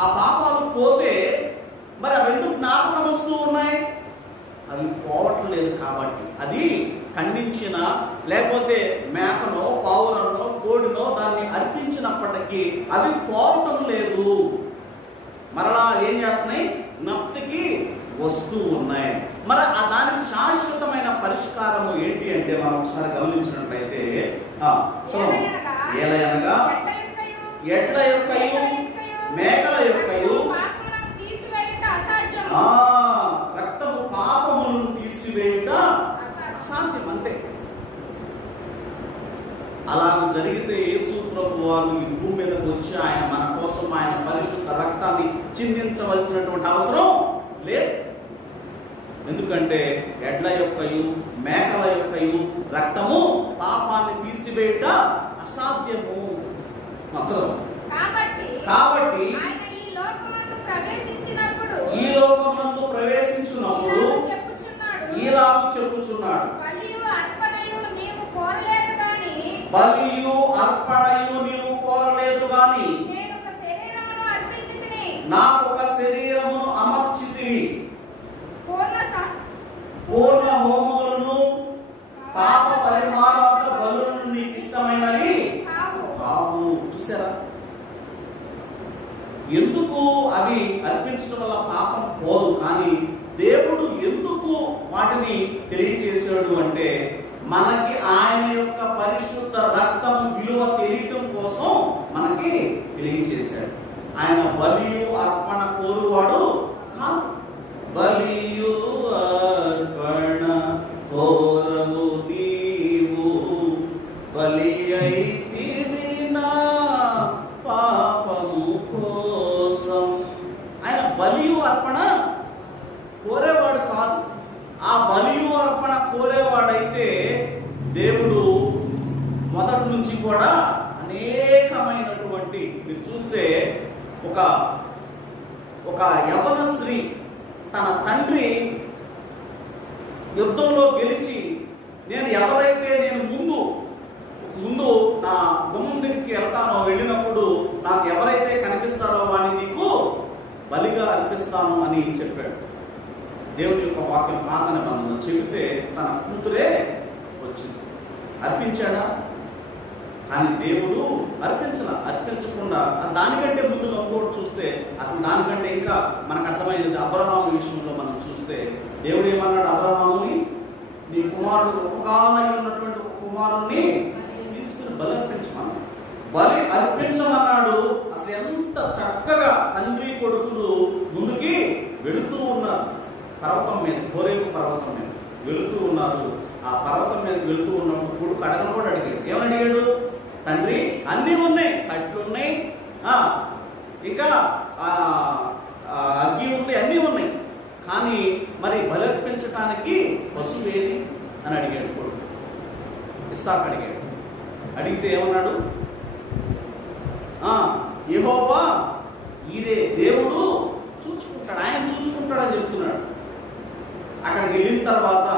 ఆ పాపాలు పోతే మరి అవి ఎందుకు జ్ఞాపకం వస్తూ ఉన్నాయి? అవి పోవట్లేదు కాబట్టి. అది ఖండించిన లేకపోతే మేకనో పావురనో కోడినో దాన్ని అర్పించినప్పటికీ అవి పోవటం లేదు. మరలా ఏం చేస్తున్నాయి? జ్ఞప్తికి వస్తూ ఉన్నాయి. మరి దానికి శాశ్వతమైన పరిష్కారము ఏంటి అంటే మనం ఒకసారి గమనించినట్లయితే, ఏలయనగా ఎడ్ల యొక్కయు మేకల యొక్కయు రక్తము పాపములను తీసివేయుట అసాధ్యం. అంతే. అలా జరిగితే యేసు ప్రభు వారు ఈ భూమి మీదకి వచ్చి ఆయన మన కోసం ఆయన పరిశుద్ధ రక్తాన్ని చిందించవలసినటువంటి అవసరం లేదు. ఎందుకంటే ఎడ్ల యొక్కయు మేకల యొక్కయు రక్తము పాపాన్ని తీసివేయుట అసాధ్యము. కాబట్టి ఈ లోకమునందు ప్రవేశించినప్పుడు ఈలాగు చెప్పుచున్నాడు, బలియు అర్పణయు నీవు కోరలేదు గాని నాకు ఒక శరీరమును అమర్చితివి. పూర్ణ హోమములను పాప పరిహారార్థ బలులను నీకు ఇష్టమైనవి కావు. చూసారా? ఎందుకు అవి అర్పించడం వల్ల పాపం పోదు, కానీ దేవుడు ఎందుకు వాటిని తెలియజేశాడు అంటే మనకి ఆయన యొక్క పరిశుద్ధ రక్తము విలువ తెలియటం కోసం మనకి తెలియజేశాడు. ఆయన బలియు అర్పణ కోరువాడు కాదు. బలియు అర్పణ కోరము నీవు, బలి అయితివి నా పాపము కోసం. ఆయన బలియు అర్పణ కోరేవాడు కాదు. ఆ బలియు అర్పణ కోరేవాడైతే దేవుడు మొదటి నుంచి కూడా అనేకమైనటువంటి, మీరు చూస్తే ఒక యవన స్త్రీ తన తండ్రి యుద్ధంలో గెలిచి నేను ముందు నా గుమ్మం దగ్గరికి వెళ్తానో, వెళ్ళినప్పుడు నాకు ఎవరైతే కనిపిస్తారో వాడిని నీకు బలిగా అర్పిస్తాను అని చెప్పాడు. దేవుడి యొక్క వాక్యం ప్రార్థన బంధం చెబితే తన కూతురే వచ్చింది. అర్పించాడా? కానీ దేవుడు అర్పించకుండా దానికంటే ముందు ఇంకోటి చూస్తే, అసలు దానికంటే ఇంకా మనకు అర్థమైనది అబ్రహాము విషయంలో మనం చూస్తే దేవుడు ఏమన్నాడు? అబ్రహాముని నీ కుమారుడు ఒకగానై ఉన్నటువంటి ఒక కుమారుణ్ణి తీసుకుని బలి అర్పించమన్నాడు. బలి అర్పించమన్నాడు. అసలు ఎంత చక్కగా తండ్రి కొడుకులు ముందుకి వెళుతూ ఉన్నారు. పర్వతం మీద, హోరేబు పర్వతం మీద వెళుతూ ఉన్నారు. ఆ పర్వతం మీద వెళుతూ ఉన్నప్పుడు కొడుకు అడగను కూడా అడిగాడు. ఏమని అడిగాడు? తండ్రి అన్నీ ఉన్నాయి, కట్లు ఉన్నాయి, ఇంకా అగ్గి ఉంది, అన్నీ ఉన్నాయి. కానీ మరి బలర్పించటానికి పశువు ఏది అని అడిగాడు కొడుకు. ఇస్సాకు అడిగాడు. అడిగితే ఏమన్నాడు? యెహోవా ఇదే దేవుడు చూసుకుంటాడు, ఆయన చూసుకుంటాడని చెప్తున్నాడు. అక్కడికి వెళ్ళిన తర్వాత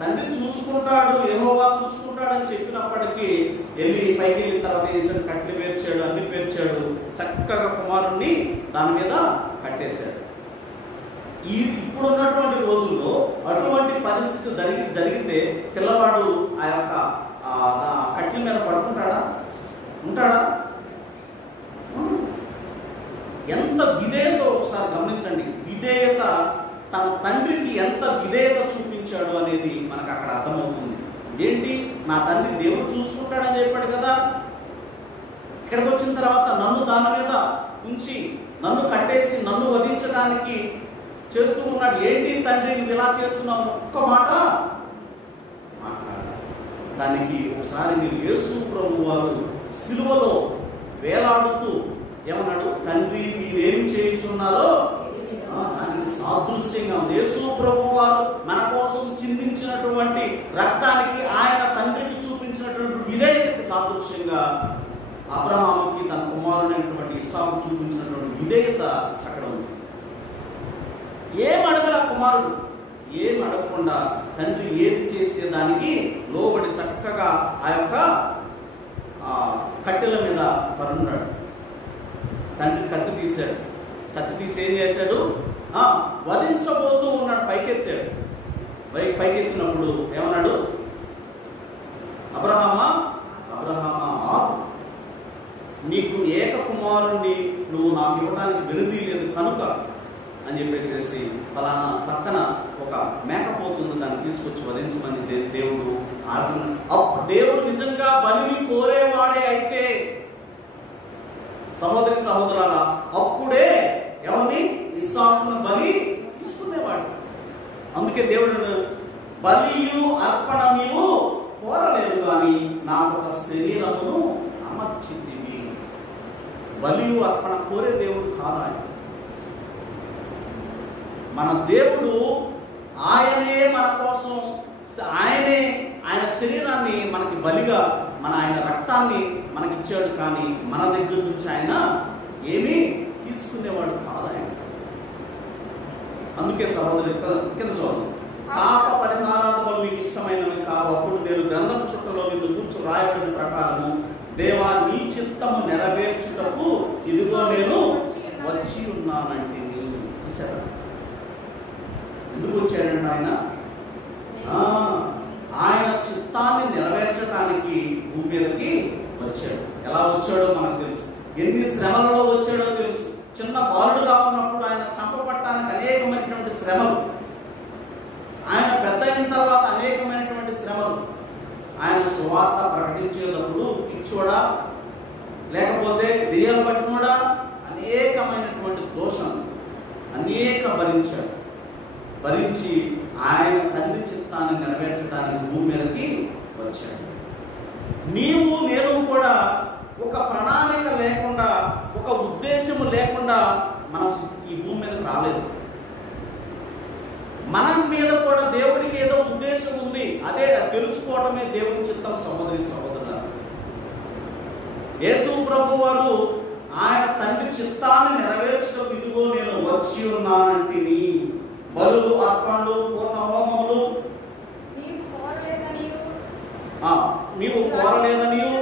తండ్రి చూసుకుంటాడు, యెహోవా చూసుకుంటాడని చెప్పినప్పటికీ వెళ్ళి పైకి వెళ్ళిన తర్వాత వేసాడు, కట్లు పేర్చాడు, అన్ని పేర్చాడు, చక్కగా కుమారుణ్ణి దాని మీద కట్టేశాడు. ఇప్పుడు ఉన్నటువంటి రోజుల్లో అటువంటి పరిస్థితి జరిగితే పిల్లవాడు ఆ యొక్క కట్టెల మీద పడుకుంటాడా? ఉంటాడా? ఎంత విధేయత ఒకసారి గమనించండి. విధేయత, తన తండ్రికి ఎంత విధేయత చూపించాడు అనేది మనకు అక్కడ అర్థమవుతుంది. ఏంటి, నా తండ్రి దేవుడు చూసుకుంటాడని చెప్పాడు కదా, ఇక్కడికి వచ్చిన తర్వాత నన్ను దాని మీద ఉంచి నన్ను కట్టేసి నన్ను వధించడానికి చేస్తూ ఉన్నాడు. ఏంటి తండ్రి నువ్వు ఇలా చేస్తున్నావు? ఒక్క మాట మాట్లాడాలి. దానికి ఒకసారి మీరు యేసు ప్రభు వారు సిలువలో వేలాడుతూ ఏమన్నాడు? తండ్రి మీరేమి చేయించున్నారో దానికి సాదృశ్యంగా ఉంది. యేసు ప్రభు వారు మన కోసం చిందించినటువంటి రక్తానికి, ఆయన తండ్రికి చూపించినటువంటి విధేయతకి సాదృశ్యంగా అబ్రహాముకి తన కుమారుడైనటువంటి ఇస్సాకు చూపించినటువంటి విధేయత అక్కడ ఉంది. ఏం అడగల కుమారుడు, ఏం అడగకుండా తండ్రి ఏది చేస్తే దానికి లోబడి చక్కగా ఆ యొక్క కట్టెల మీద పరున్నాడు. తండ్రి కత్తి తీశాడు. కత్తి తీసి ఏం చేశాడు? వధించబోతూ ఉన్నాడు. పైకెత్తాడు. పైకెత్తినప్పుడు ఏమన్నాడు? అబ్రహామా, అబ్రహామా, నీకు ఏక కుమారుణ్ణి నువ్వు నాకు ఇవ్వడానికి వెనుదీ లేదు కనుక అని చెప్పేసి ఫలానా పక్కన ఒక మేకపోతుంది, దాన్ని తీసుకొచ్చి వధించమని దేవుడు ఆజ్ఞ. దేవుడు నిజంగా బలిని కోరేవాడే అయితే సహోదరి సహోదరాలా, అప్పుడే ఎవరిని? ఇస్సాకును బలి తీసుకునేవాడు. అందుకే దేవుడు బలియు అర్పణ నీవు కోరలేదు కానీ నాకు ఒక శరీరమును అమర్చింది. బలియు అర్పణ కోరే దేవుడు కాదు ఆయన. మన దేవుడు ఆయనే మన కోసం, ఆయనే ఆయన శరీరాన్ని మనకి బలిగా, ఆయన రక్తాన్ని మనకిచ్చాడు. కానీ మన దగ్గర నుంచి ఆయన ఏమీ తీసుకునేవాడు కాదు ఆయన. అందుకే సహోదరి కింద చూడండి, పాప పరిహారాలు మీకు ఇష్టమైనవి కావు, అప్పుడు నేను గ్రంథం చుట్టలో నిన్ను కూర్చు రాయబడిన ప్రకారము దేవా నీ చిత్తము నెరవేర్చుటకు ఇదిగో నేను వచ్చి ఉన్నానంటే. చూసారా ఎందుకు వచ్చాడండి ఆయన? ఆయన చిత్తాన్ని నెరవేర్చడానికి భూమి మీదకి వచ్చాడు. ఎలా వచ్చాడో మనకు తెలుసు, ఎన్ని శ్రమలలో వచ్చాడో తెలుసు. చిన్న బాలుడుగా ఉన్నప్పుడు ఆయన చంపబట్టడానికి అనేకమైనటువంటి శ్రమలు, ఆయన పెద్ద అయిన తర్వాత అనేకమైనటువంటి శ్రమలు, ఆయన సువార్త ప్రకటించేటప్పుడు పిచ్చోడా లేకపోతే దెయ్యాలు పట్టినోడా అనేకమైనటువంటి దోషం అనేక భరించాడు. భరించి ఆయన తండ్రి చిత్తాన్ని నెరవేర్చడానికి భూమి మీదకి వచ్చాడు. నీవు నేను కూడా ఒక ప్రణాళిక లేకుండా, ఒక ఉద్దేశము లేకుండా మనం ఈ భూమి మీదకి రాలేదు. మనం మీద కూడా దేవుడికి ఏదో ఉద్దేశం ఉంది, అదే తెలుసుకోవడమే దేవుని చిత్తం. సహోదరి సహోదరులారా, యేసు ప్రభు వారు ఆయన తండ్రి చిత్తాన్ని నెరవేర్చడం ఇదిగో నేను వచ్చి ఉన్నానంటిని. బలులు, అర్పణలు, పూర్ణ హోమములు నీవు కోరలేదనియు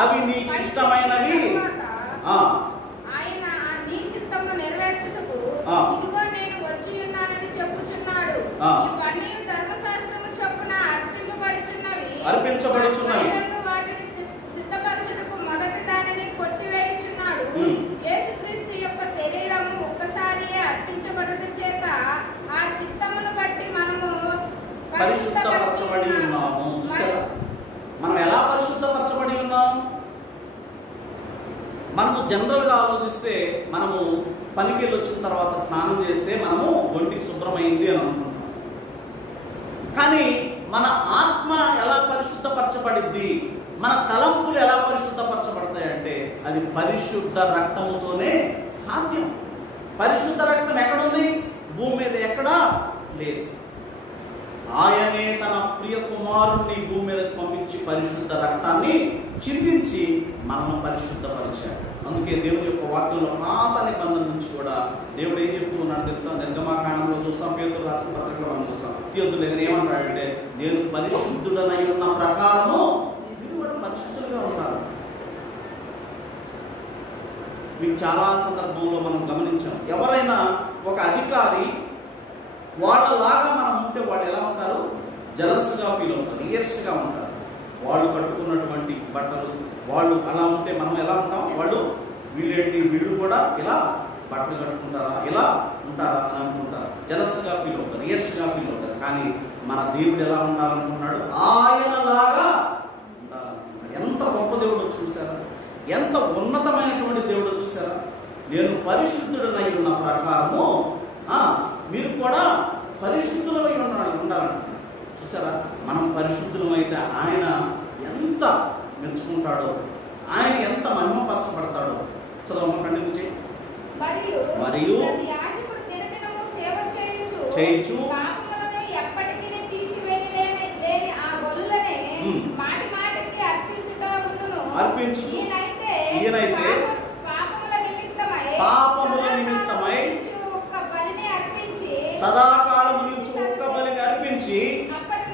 అవి నీకు ఇష్టమైనవి అర్పించబడుచున్నవి. మొదటి దానిని కొట్టివేయుచున్నాడు. యేసుక్రీస్తు యొక్క శరీరము ఒక్కసారియే అర్పించబడుట చేత ఆ చిత్తమును బట్టి మనము పరిశుద్ధపరచబడి ఉన్నాము. మనం ఎలా పరిశుద్ధపరచబడి ఉన్నాం? మనము జనరల్గా ఆలోచిస్తే మనము పనికి వెళ్ళి వచ్చిన తర్వాత స్నానం చేస్తే మనము ఒంటికి శుభ్రమైంది అని అనుకుంటాం. కానీ మన ఆత్మ ఎలా పరిశుద్ధపరచబడింది, మన తలంపులు ఎలా పరిశుద్ధపరచబడతాయంటే అది పరిశుద్ధ రక్తముతోనే సాధ్యం. పరిశుద్ధ రక్తం ఎక్కడుంది? భూమి మీద ఎక్కడా లేదు. ఆయనే తన ప్రియ కుమారుణ్ణి భూమి మీద పంపించి పరిశుద్ధ రక్తాన్ని చిందించి మనల్ని పరిశుద్ధపరిచాడు. అందుకే దేవుని యొక్క వాక్యంలో పాత నిబంధన నుంచి కూడా దేవుడు ఏం చెప్తూ ఉన్నాడు తెలుసా? నిర్గమాకాండంలో చూస్తాం, పేతురు రాసిన పత్రికలో మనం చూస్తాం. తీయొద్దు దగ్గర ఏమంటాడంటే, నేను పరిశుద్ధుడనై ఉన్న ప్రకారము మీరు కూడా పరిశుద్ధులుగా ఉంటారు. మీకు చాలా సందర్భంలో మనం గమనించాం, ఎవరైనా ఒక అధికారి వాళ్ళలాగా మనం ఉంటే వాళ్ళు ఎలా ఉంటారు? జలస్గా ఫీల్ అవుతారు, ఇయర్స్గా ఉంటారు. వాళ్ళు కట్టుకున్నటువంటి బట్టలు వాళ్ళు అలా ఉంటే మనం ఎలా ఉంటాం? వాళ్ళు వీళ్ళు కూడా ఇలా బట్టలు కట్టుకుంటారా, ఇలా ఉంటారా అని అనుకుంటారు. జలస్గా ఫీల్ అవుతారు, ఇయర్స్గా ఫీల్ అవుతారు. కానీ మన దేవుడు ఎలా ఉండాలనుకున్నాడు? ఆయనలాగా ఉండాలనుకున్నాడు. ఎంత గొప్ప దేవుడు చూసారా? ఎంత ఉన్నతమైనటువంటి దేవుడు చూసారా? నేను పరిశుద్ధుడనై ఉన్న ప్రకారము మీరు కూడా పరిశుద్ధులమై ఉండాలంటున్నాడు. చూసారా? మనం పరిశుద్ధులమైతే ఆయన ఎంత మెచ్చుకుంటాడో, ఆయన ఎంత మహిమపరచబడతాడో. చదవమా కంటిన్యూ చేయి. మరియు యాజకుడు దినదినము సేవ చేయుచు పాపములను ఎప్పటికీ తీసివేయలేని ఆ బలులనే మాటి మాటికి అర్పించుచు ఈయనైతే పాపముల నిమిత్తమై ఒక్క బలిని అర్పించి సదాకాలం నుంచి ఒక్క బలిని అర్పించి అప్పటి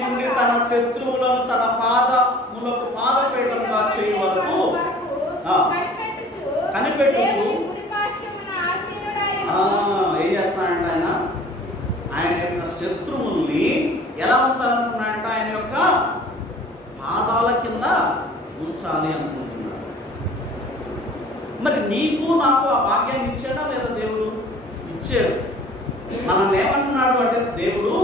నుండి తన శత్రువులను తన పాదపీఠంగా చేయ వరకు కనిపెట్టుచు ఏం చేస్తాడంటే ఆయన యొక్క శత్రువుల్ని ఎలా ఉంచాలనుకున్నాడంట? ఆయన యొక్క పాదాల కింద ఉంచాలి అనుకుంటున్నాడు. మరి నీకు నాకు ఆ భాగ్యాన్ని ఇచ్చాడా లేదా? దేవుడు ఇచ్చాడు. మనం ఏమంటున్నాడు అంటే, దేవుడు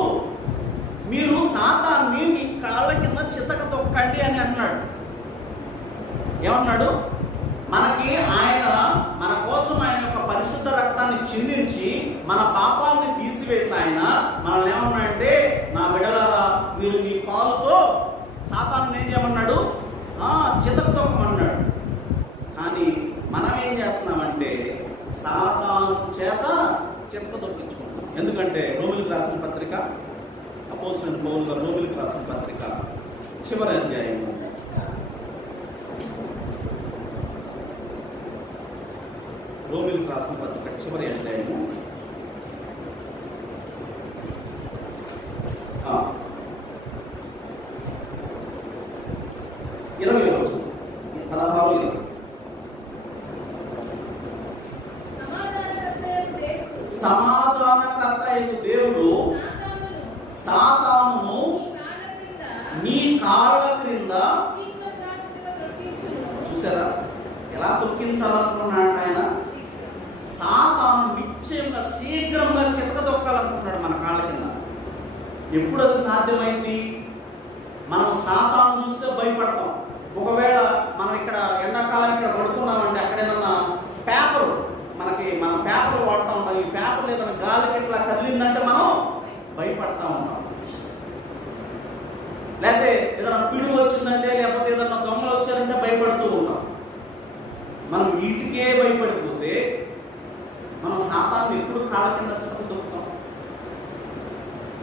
మీరు సాతాన్ని మీ కాళ్ళ కింద చితక తొక్కండి అని అంటున్నాడు. ఏమన్నాడు? మనకి ఆయన మన కోసం ఆయన యొక్క పరిశుద్ధ రక్తాన్ని చిందించి మన పాపాలని తీసివేసి ఆయన మనల్ని ఏమన్నాడంటే, నా బిడ్డలారా మీరు మీ కాలుతో సాతాన్ని ఏం చేయమన్నాడు? చితక తొక్కమన్నాడు. కానీ మనం ఏం చేస్తున్నామంటే సాతాను చేత చితక తొక్కించుకుంటాం. ఎందుకంటే రోమిలికి రాసిన పత్రిక, అపోస్తలుడైన పౌలు గారు రోమిలికి రాసిన పత్రిక చివరి అధ్యాయము, రోమిలికి రాసిన పత్రిక చివరి అధ్యాయము 16 సమాధానకర్త అయిన దేవుడు సాతానును నీ కాళ్ళ క్రింద చూసారా ఎలా తొక్కించాలనుకున్నాడు ఆయన? సాతాను నిశ్చయంగా శీఘ్రంగా చితక తొక్కాలనుకుంటున్నాడు మన కాళ్ళ కింద. ఎప్పుడు అది సాధ్యమైంది? మనం సాతాను చూస్తే భయపడతాం. ఒకవేళ మనం ఇక్కడ ఎండాకాలం ఇక్కడ పడుకున్నామంటే అక్కడ ఏదన్నా పేపర్ మనం పేపర్ వాడుతూ ఉంటాం. ఈ పేపర్ ఏదైనా గాలికి ఇట్లా కదిలిందంటే మనం భయపడతా ఉంటాం. లేకపోతే ఏదైనా పిడుగు వచ్చిందంటే, లేకపోతే ఏదైనా దొంగలు వచ్చారంటే భయపడుతూ ఉంటాం. మనం వీటికే భయపడిపోతే మనం సాతాను ఎప్పుడు కాళ్ళ కింద చితక తొక్కుతాం.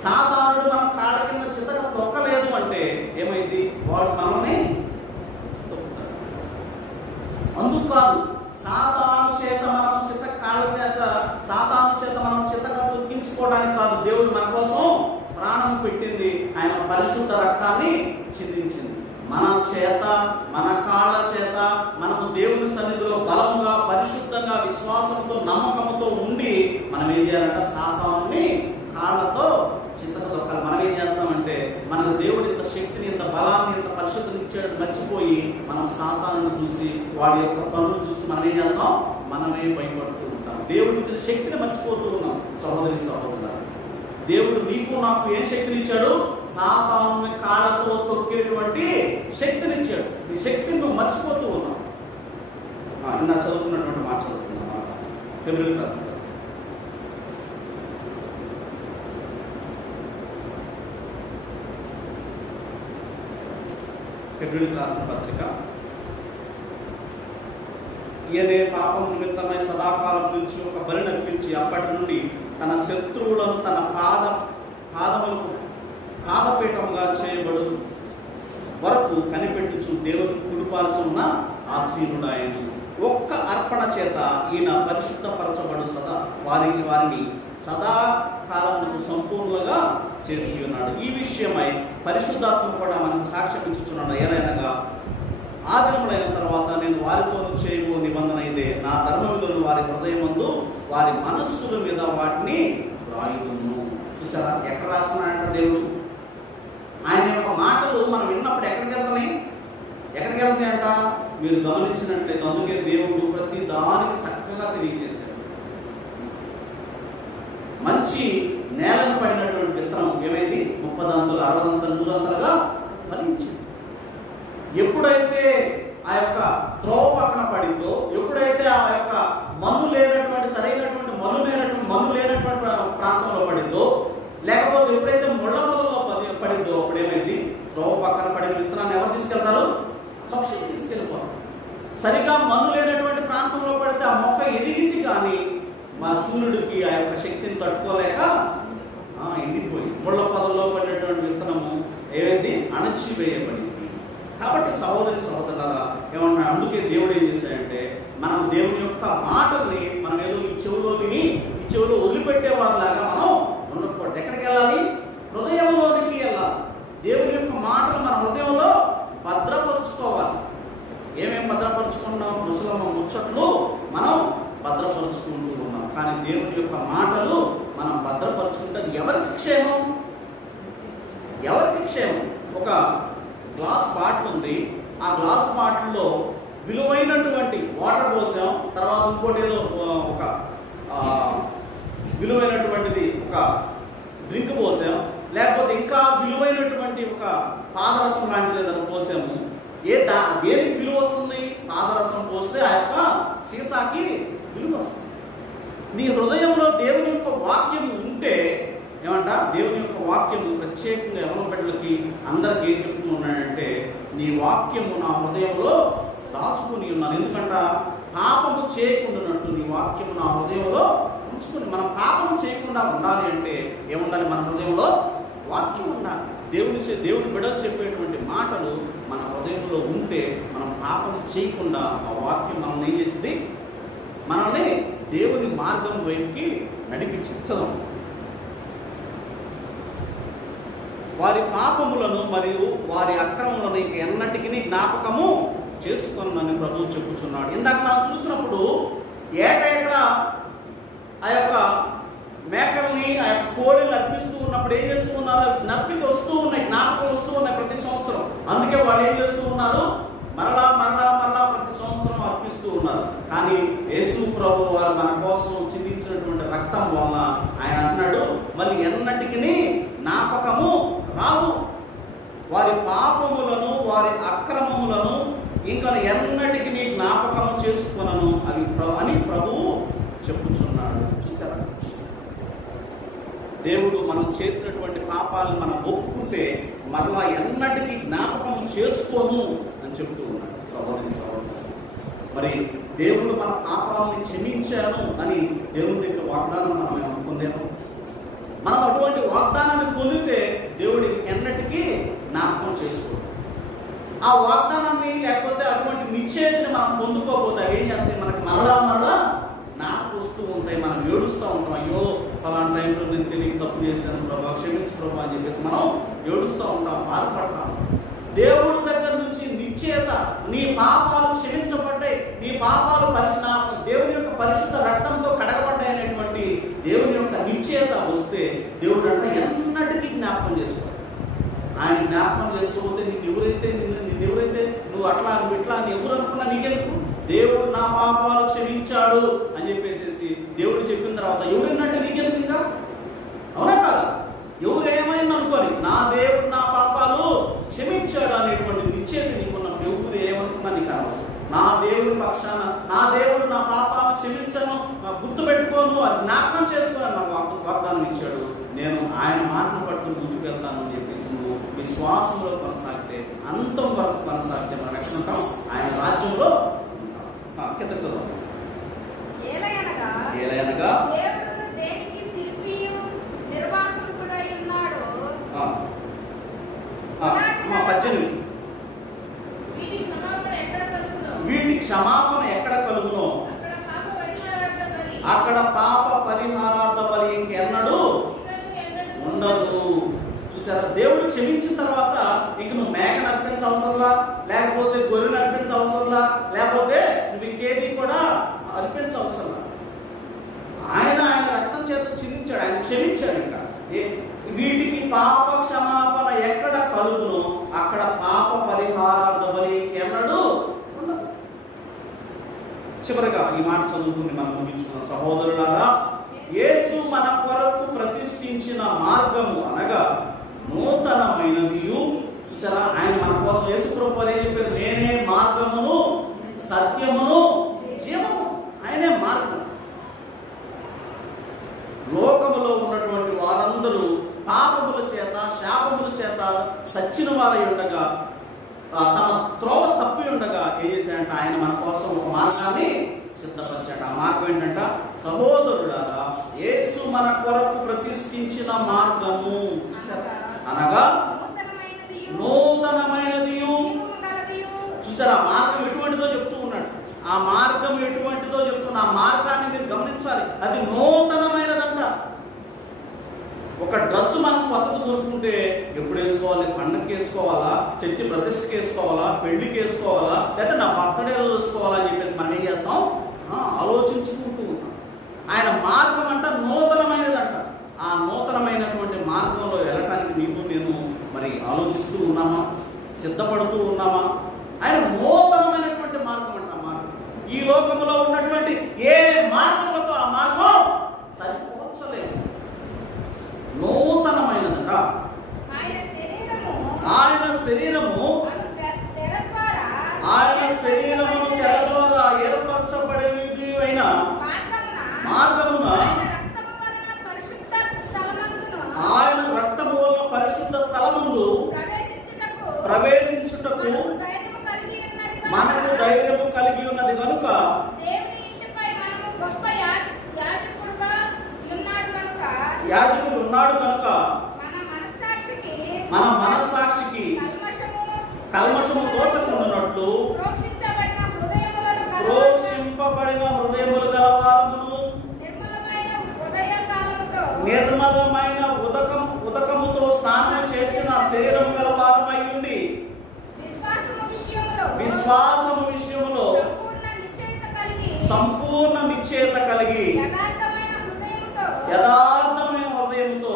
సాతానుడు మనం కాళ్ళ కింద చితక తొక్కలేదు అంటే ఏమైంది? వాడు మనల్ని తొక్కుతాడు. అందుకు కాదు, సాతాను చేత మనం కాళ్ళ చేత సాతాను చేత మనం చితక తొక్కించుకోవడానికి కాదు దేవుడు మన కోసం ప్రాణం పెట్టింది. ఆయన పరిశుద్ధ రక్తాన్ని చిందించింది. మన చేత మన కాళ్ళ చేత మనము దేవుని సన్నిధిలో బలంగా పరిశుద్ధంగా విశ్వాసంతో నమ్మకంతో ఉండి మనం ఏం చేయాలంటే సాతానుని కాళ్ళతో చితక తొక్కాలి. మనం ఏం చేస్తామంటే మనకు దేవుడు ఇంత శక్తిని, ఇంత బలాన్ని, ఇంత పరిశుద్ధిని ఇచ్చాడు మర్చిపోయి మనం సాతానుని చూసి వాడి యొక్క పనులు చూసి మనం ఏం చేస్తాం? మనమే భయపడుతూ ఉంటాం. దేవుడు ఇచ్చిన శక్తిని మర్చిపోతూ ఉన్నాం. సహోదరి సహోదరులారా, దేవుడు నీకు నాకు ఏం శక్తిని ఇచ్చాడు? సాతానుని కాళ్ళతో తొక్కేటువంటి శక్తిని ఇచ్చాడు. ఈ శక్తిని నువ్వు మర్చిపోతూ ఉన్నావు. నిన్న చదువుకున్నటువంటి మాట చదువుకున్నా ఫిబ్రవరి రాసిన హెబ్రీయులకు రాసిన పత్రిక. ఈయనే పాపం నిమిత్తమై సదాకాలం నుంచి ఒక బలి నర్పించి అప్పటి నుండి తన శత్రువులను తన పాదపీఠముగా చేయబడు వరకు కనిపెట్టుచు దేవుని కుడిపాల్సి ఉన్న ఆసీనుడు ఆయన. ఒక్క అర్పణ చేత ఈయన పరిశుద్ధపరచబడు వారిని సదాకాలముకు సంపూర్ణంగా చేసి ఉన్నాడు. ఈ విషయమై పరిశుద్ధాత్మ కూడా మనకు సాక్ష్యం ఇచ్చుచున్నాడు. ఏదైనా ఆ దినములైన తర్వాత నేను వారితో చేయబో నిబంధన ఇదే, నా ధర్మ విధులను వారి హృదయమందు వారి మనస్సుల మీద వాటిని రాయుదును. చూసారా ఎక్కడ రాస్తున్నాడంట దేవుడు? ఆయన యొక్క మాటలు మనం విన్నప్పుడు ఎక్కడికి వెళ్తాయంట? మీరు గమనించినట్లయితే అందుకే దేవుడు ప్రతి దానికి చక్కగా తెలియజేశాడు. మంచి నేలను పడినటువంటి విత్తనం ఏమైంది? 30 దంతులు 60 దంతులు 100 దంతలుగా ఫలించింది. ఎప్పుడైతే ఆ యొక్క త్రోవ పక్కన పడిందో, ఎప్పుడైతే ఆ యొక్క మన్ను లేనటువంటి సరైనటువంటి మన్ను లేనటువంటి ప్రాంతంలో పడిందో, లేకపోతే ఎప్పుడైతే ముళ్ళ పొదల్లో పడిందో అప్పుడు ఏమైంది? త్రోవ పక్కన పడిన విత్తనాన్ని ఎవరు తీసుకెళ్తారు? పక్షులు తీసుకెళ్ళిపోతారు. సరిగా మన్ను లేనటువంటి ప్రాంతంలో పడితే ఆ మొక్క ఎదిగింది, కానీ మా సూర్యుడికి ఆ యొక్క శక్తిని తట్టుకోలేక ఎండిపోయి ముళ్ళ పొదల్లో పడినటువంటి విత్తనము ఏమైంది? అణచివేయబడింది. కాబట్టి సహోదరులారా ఏమన్నా, అందుకే దేవుడు ఏం చేశాడంటే మనం దేవుని యొక్క మాటల్ని మనం ఏదో ఈ చెవులో విని ఈ చెవులో వదిలిపెట్టేవారిలాగా మనం ఉండకూడదు. ఎక్కడికి వెళ్ళాలి? హృదయంలోనికి వెళ్ళాలి. దేవుని యొక్క మాటలు మన హృదయంలో భద్రపరుచుకోవాలి. ఏమేమి భద్రపరుచుకున్నాం? ముసలమ్మ ముచ్చట్లు మనం భద్రపరుచుకుంటూ ఉన్నాం. కానీ దేవుని యొక్క మాటలు మనం భద్రపరుచుకుంటే ఎవరికి క్షేమం? ఒక గ్లాస్ బాటిల్ ఉంది. ఆ గ్లాస్ బాటిల్లో విలువైనటువంటి వాటర్ పోసాం, తర్వాత ఇంకోటి ఏదో ఒక విలువైనటువంటిది ఒక డ్రింక్ పోసాం, లేకపోతే ఇంకా విలువైనటువంటి ఒక పాదరసం లాంటిది ఏదైనా పోసాము. దేనికి విలువ వస్తుంది? పాదరసం పోస్తే ఆ యొక్క సీసాకి విలువ వస్తుంది. నీ హృదయంలో దేవుని యొక్క వాక్యం ఉంటే ఏమంట? దేవుని యొక్క వాక్యము ప్రత్యేకంగా ఎవరి బిడ్డలకి అందరికి ఏం చెప్తూ ఉన్నాడంటే, నీ వాక్యము నా హృదయంలో దాచుకుని ఉన్నాను. ఎందుకంట పాపము చేయకుండానట్టు నీ వాక్యము నా హృదయంలో ఉంచుకుని. మనం పాపము చేయకుండా ఉండాలి అంటే ఏముండాలి? మన హృదయంలో వాక్యం ఉండాలి. దేవుని బిడ్డలు చెప్పేటువంటి మాటలు మన హృదయంలో ఉంటే మనం పాపం చేయకుండా ఆ వాక్యం మనల్ని ఏం చేసింది? మనల్ని దేవుని మార్గం వైపుకి నడిపించడం. వారి పాపములను మరియు వారి అక్రమములను ఎన్నటికీ జ్ఞాపకము చేసుకున్నానని ప్రభువు చెప్పుచున్నాడు. ఇందాక మనం చూసినప్పుడు ఏటేటా ఆ యొక్క మేకల్ని ఆ యొక్క కోడిని అర్పిస్తూ ఉన్నప్పుడు ఏం చేస్తూ ఉన్నారు? నప్పిక వస్తూ ఉన్నాయి, జ్ఞాపకం వస్తూ ఉన్నాయి ప్రతి సంవత్సరం. అందుకే వాళ్ళు ఏం చేస్తూ ఉన్నారు? మరలా ప్రతి సంవత్సరం అర్పిస్తూ ఉన్నారు. కానీ యేసు ప్రభు వారు మన కోసం చిందించినటువంటి రక్తం వలన ఆయన అన్నాడు, మళ్ళీ ఎన్నటికీ జ్ఞాపకము రావు. వారి పాపములను వారి అక్రమములను ఇంకా ఎన్నటికీ జ్ఞాపకము చేసుకున్నాను అని ప్రభువు చెప్పుచున్నాడు. చూసారా? దేవుడు మనం చేసినటువంటి పాపాలను మనం ఒప్పుకుంటే మరలా ఎన్నటికీ జ్ఞాపకం చేసుకోను అని చెప్తూ ఉన్నాడు. సహోదరి మరి దేవుడు మన పాపాలని క్షమించాను అని దేవుని దగ్గర వాగ్దానం మనం పొందాము. మనం అటువంటి వాగ్దానాన్ని పొందితే దేవుడి ఎన్నటికీ జ్ఞాపకం చేసుకోడు. ఆ వాగ్దానాన్ని లేకపోతే అటువంటి నిశ్చయతని మనం పొందుకోకపోతే అవి ఏం చేస్తాయి? మనకి మరలా జ్ఞాపకం వస్తూ ఉంటాయి. మనం ఏడుస్తూ ఉంటాం, అయ్యో ఫలానా టైంలో నేను తెలియక తప్పు చేశాను ప్రభా, క్షమించు ప్రభా అని చెప్పేసి మనం ఏడుస్తూ ఉంటాం, బాధపడతాం. దేవుడి దగ్గర నుంచి నిశ్చయత, నీ పాపాలు క్షమించబడ్డాయి, నీ పాపాలు దేవుని యొక్క పరిశుద్ధ రక్తంతో కడగబడ్డాయి అనేటువంటి దేవుని యొక్క నిశ్చయత వస్తే దేవుడు అంటే ఎన్నటికీ జ్ఞాపకం చేసుకోవాలి. ఆయన జ్ఞాపకం చేసుకోకపోతే ఎవరైతే నువ్వు అట్లా నువ్వు ఇట్లా అని ఎవరు అనుకున్నా నీకెందుకు? దేవుడు నా పాపాలు క్షమించాడు అని చెప్పేసి దేవుడు చెప్పిన తర్వాత ఎవరినంటే నీకెందుకు? ఇంకా అవునా కాదా? ఎవరు ఏమైనా అనుకోని నా దేవుడు నా పాపాలు క్షమించాడు అనేటువంటి నిశ్చయత నీకున్నప్పుడు ఎవరు ఏమనుకున్నా నీకు అనవసరం. నా దేవుడి పక్షాన నా దేవుడు నా పాపాలు క్షమించను, గుర్తు పెట్టుకోను, అది జ్ఞాపకం చేసుకోను నా వాగ్దానం ఇచ్చాడు. నేను ఆయన మాటను పట్టుకుని ముందుకు వెళ్తాను అని చెప్పేసి నువ్వు విశ్వాసంలో కొనసాగితే అంతం వరకు కొనసాగితే మనం ఎక్కడ ఉంటాం? ఆయన రాజ్యంలో ఉంటాం. కింద చదువు. ఏలయనగా దేవుడు దేనికి శిల్పియు నిర్వాహకుడై ఉన్నాడో 18 వీటి క్షమాపణ ఎక్కడ కలుగునో అక్కడ పాప పరిహారార్థ బలి ఇంకెన్నడూ ఉండదు. చూసారా, దేవుడు క్షమించిన తర్వాత ఇంక నువ్వు మేకను అర్పించ అవసరంలా, లేకపోతే గొర్రెను అర్పించ అవసరంలా, లేకపోతే నువ్వు ఇంకేది కూడా అర్పించ అవసరంలా. ఆయన రక్తం చేత చిందించాడు, ఆయన క్షమించాడు. ఇంకా వీటికి పాప క్షమాపణ ఎక్కడ కలుగునో అక్కడ పాప పరిహారార్థ బలి ఎన్నడూ ఉండదు. చివరిగా ఈ మాట చదువుకుని మనం ముగించుకున్న సహోదరులారా, యేసు మన కొరకు ప్రతిష్ఠించిన మార్గము అనగా నూతనమైనదియు. చూసారా, ఆయన మన కోసం యేసు ప్రభువు చెప్పారు, నేనే మార్గమును సత్యమును జీవము. ఆయనే మార్గం. లోకములో ఉన్నటువంటి వారందరూ పాపముల చేత శాపముల చేత సచ్చిన వారై ఉండగా, తమ త్రోవ తప్పి ఉండగా ఏం చేశాడంటే ఆయన మన కోసం ఒక మార్గాన్ని సిద్ధపరిచాడు. ఆ మార్గం ఏంటంట? సహోదరులారా, యేసు మన కొరకు ప్రతిష్ఠించిన మార్గము అనగా నూతనమైనది. చూసారా, ఆ మార్గం ఎటువంటిదో చెప్తూ ఉన్నాడు. ఆ మార్గం ఎటువంటిదో చెప్తున్నా, ఆ మార్గాన్ని మీరు గమనించాలి. అది నూతనమైనదంట. ఒక డ్రెస్ మనం కొత్తది కొనుక్కుంటే ఎప్పుడు వేసుకోవాలి? పండగకి వేసుకోవాలా, చర్చి ప్రతిష్టకి వేసుకోవాలా, పెళ్లికి వేసుకోవాలా, లేదా నా బర్త్డేలో వేసుకోవాలా అని చెప్పేసి మనం ఏం చేస్తాం? ఆలోచించుకుంటూ ఉంటాం. ఆయన మార్గం అంట నూతనమైనదంట. ఆ నూతనమైనటువంటి మార్గంలో వెళ్ళటానికి నీకు నేను మరి ఆలోచిస్తూ ఉన్నామా? సిద్ధపడుతూ ఉన్నామా? ఆయన నూతనమైనటువంటి మార్గం అంట. మార్గం ఈ లోకంలో ఉన్నటువంటి ఏ మార్గంలో ఆ మార్గం సరిపోల్చలేదు. నూతనమైనదట. ఆయన శరీరము తెర ద్వారా ఏర్పరచబడేది అయిన మార్గమున ఆయన రక్తము వలన పరిశుద్ధ స్థలమందు ప్రవేశించుటకు మనకు ధైర్యము కలిగి ఉన్నది కనుక యాజకుడు ఉన్నాడు కనుక మన మనస్సాక్షికి కల్మషము తోచకుండానట్లు ప్రోక్షింపబడిన హృదయములు గలవారమును నిర్మలమైన ఉదకముతో స్నానం చేసిన శరీరం గలవారమై ఉండి విశ్వాసము విషయములో సంపూర్ణ నిశ్చయత కలిగి యథార్థమైన హృదయంతో.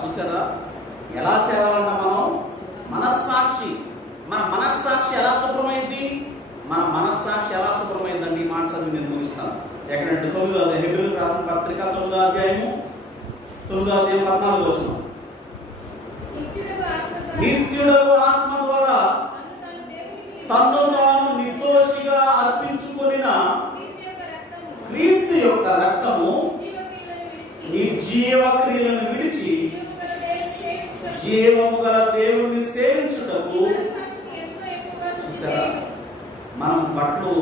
చూసారా, ఎలా చేరాలన్న మనం మనస్సాక్షి. మన మనస్సాక్షి ఎలా శుభ్రమైంది? మన మనస్సాక్షి ఎలా శుభ్రమైందండి? ఈ మాట చదివి నేను ముగిస్తాను. ఎక్కడంటే 9వ హెబ్రీయులకు రాసిన పత్రిక 9వ అధ్యాయము 14 వచనం. నిత్యుడగు ఆత్మ ద్వారా తన్ను తాను నిర్దోషిగా అర్పించుకొనిన క్రీస్తు యొక్క రక్తము నిర్జీవ క్రియలను విడిచి జీవము గల దేవుణ్ణి సేవించుటకు. చూసారా, మనం బట్టలు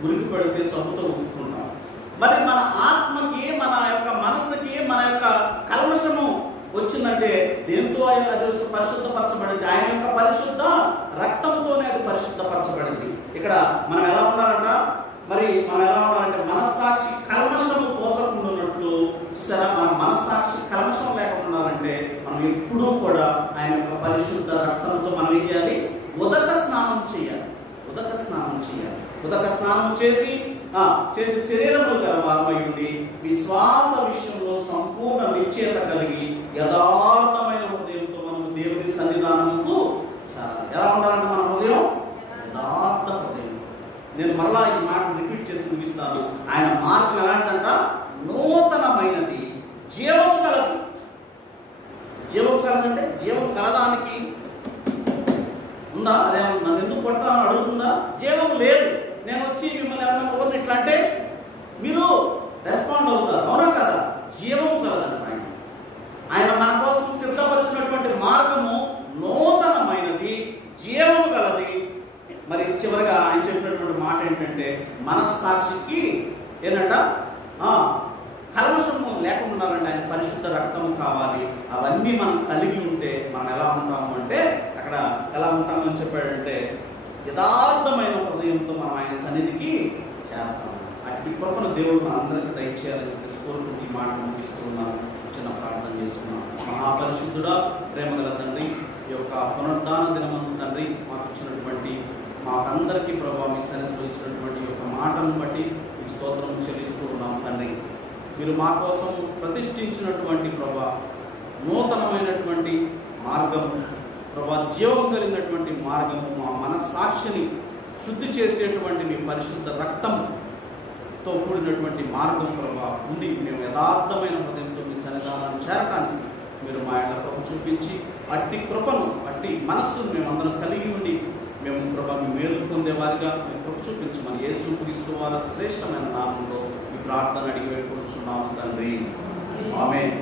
మురికి పడితే సబ్బుతో ఉతుకుంటాం. మరి మన ఆత్మకి, మన యొక్క మనస్సుకి, మన యొక్క కల్మషము వచ్చిందంటే దేంతో అది పరిశుద్ధపరచబడింది? ఆయన యొక్క పరిశుద్ధ రక్తముతోనే అది పరిశుద్ధపరచబడింది. ఇక్కడ మనం ఎలా ఉన్నారంట? మరి మనం ఎలా ఉన్నారంటే మనస్సాక్షి కల్మషము తోచకుండాన్నట్లు. చూసారా, మన మనస్సాక్షి కల్మషం లేకుండా ఉండాలంటే మనం ఎప్పుడూ కూడా ఆయన యొక్క పరిశుద్ధ రక్తంతో మనం ఏం చేయాలి? ఉదక స్నానం చేయాలి. ఉదక స్నానం చేసి శరీరములు గల వారమై ఉండి విశ్వాస విషయంలో సంపూర్ణ నిశ్చయత కలిగి యథార్థమైన హృదయంతో మనం దేవుని సన్నిధానముకు చాలాలి. ఎలా ఉండాలంటే మన హృదయం? యథార్థ హృదయం. నేను మరలా ఈ మాట రిపీట్ చేసి ముగిస్తాను. ఆయన మార్గం ఎలాంటంట? నూతనమైనది, జీవం కలది. జీవం కలదంటే జీవం కలదానికి ఉందా? అదే నన్ను ఎందుకు కొడతానని అడుగుతుందా? జీవం లేదు. నేను వచ్చి మిమ్మల్ని ఎవరైనా ఇట్లా అంటే మీరు రెస్పాండ్ అవుతారు, అవునా కదా? జీవము కలదంట. ఆయన మన కోసం సిద్ధపరిచినటువంటి మార్గము నూతనమైనది, జీవము కలది. మరి చివరిగా ఆయన చెప్పినటువంటి మాట ఏంటంటే, మనస్సాక్షికి ఏంటంట కల్మషము లేకుండా ఉండాలంటే ఆయన పరిశుద్ధ రక్తము కావాలి. అవన్నీ మనం కలిగి ఉంటే మనం ఎలా ఉంటాము అంటే, అక్కడ ఎలా ఉంటామని చెప్పాడంటే, యథార్థమైన హృదయంతో మనం ఆయన సన్నిధికి చేస్తాము. అట్టి కృపను దేవుడు మన అందరికీ దయచేయాలని చెప్పేసి కోరుకుంటూ ఈ మాట ముగిస్తున్నాను. చిన్న ప్రార్థన చేసుకున్నాం. మహాపరిశుద్ధుడా, ప్రేమగల తండ్రి, ఈ యొక్క పునరుద్ధాన దినమందు తండ్రి మాకు ఇచ్చినటువంటి, మాకందరికీ ప్రభావ మీ సన్నిధిలో ఇచ్చినటువంటి యొక్క మాటను బట్టి మీకు స్తోత్రం చెల్లిస్తూ ఉన్నాం తండ్రి. మీరు మా కోసం ప్రతిష్ఠించినటువంటి ప్రభా నూతనమైనటువంటి మార్గము, ప్రభా జీవం కలిగినటువంటి మార్గము, మా మనస్సాక్షిని శుద్ధి చేసేటువంటి మీ పరిశుద్ధ రక్తంతో కూడినటువంటి మార్గం ప్రభా ఉండి మేము యథార్థమైన హృదయంతో మీ సన్నిధానాన్ని చేరటానికి మీరు మా యొక్క కృప చూపించి, అట్టి కృపను, అట్టి మనస్సును మేమందరం కలిగి ఉండి మేము ప్రభా మీ మేలు పొందేవారిగా మేము కృప చూపించమని యేసుక్రీస్తు వారి శ్రేష్టమైన నామంలో ఈ ప్రార్థన అడిగి వేడుకుంటున్నాము తండ్రి. ఆమేన్.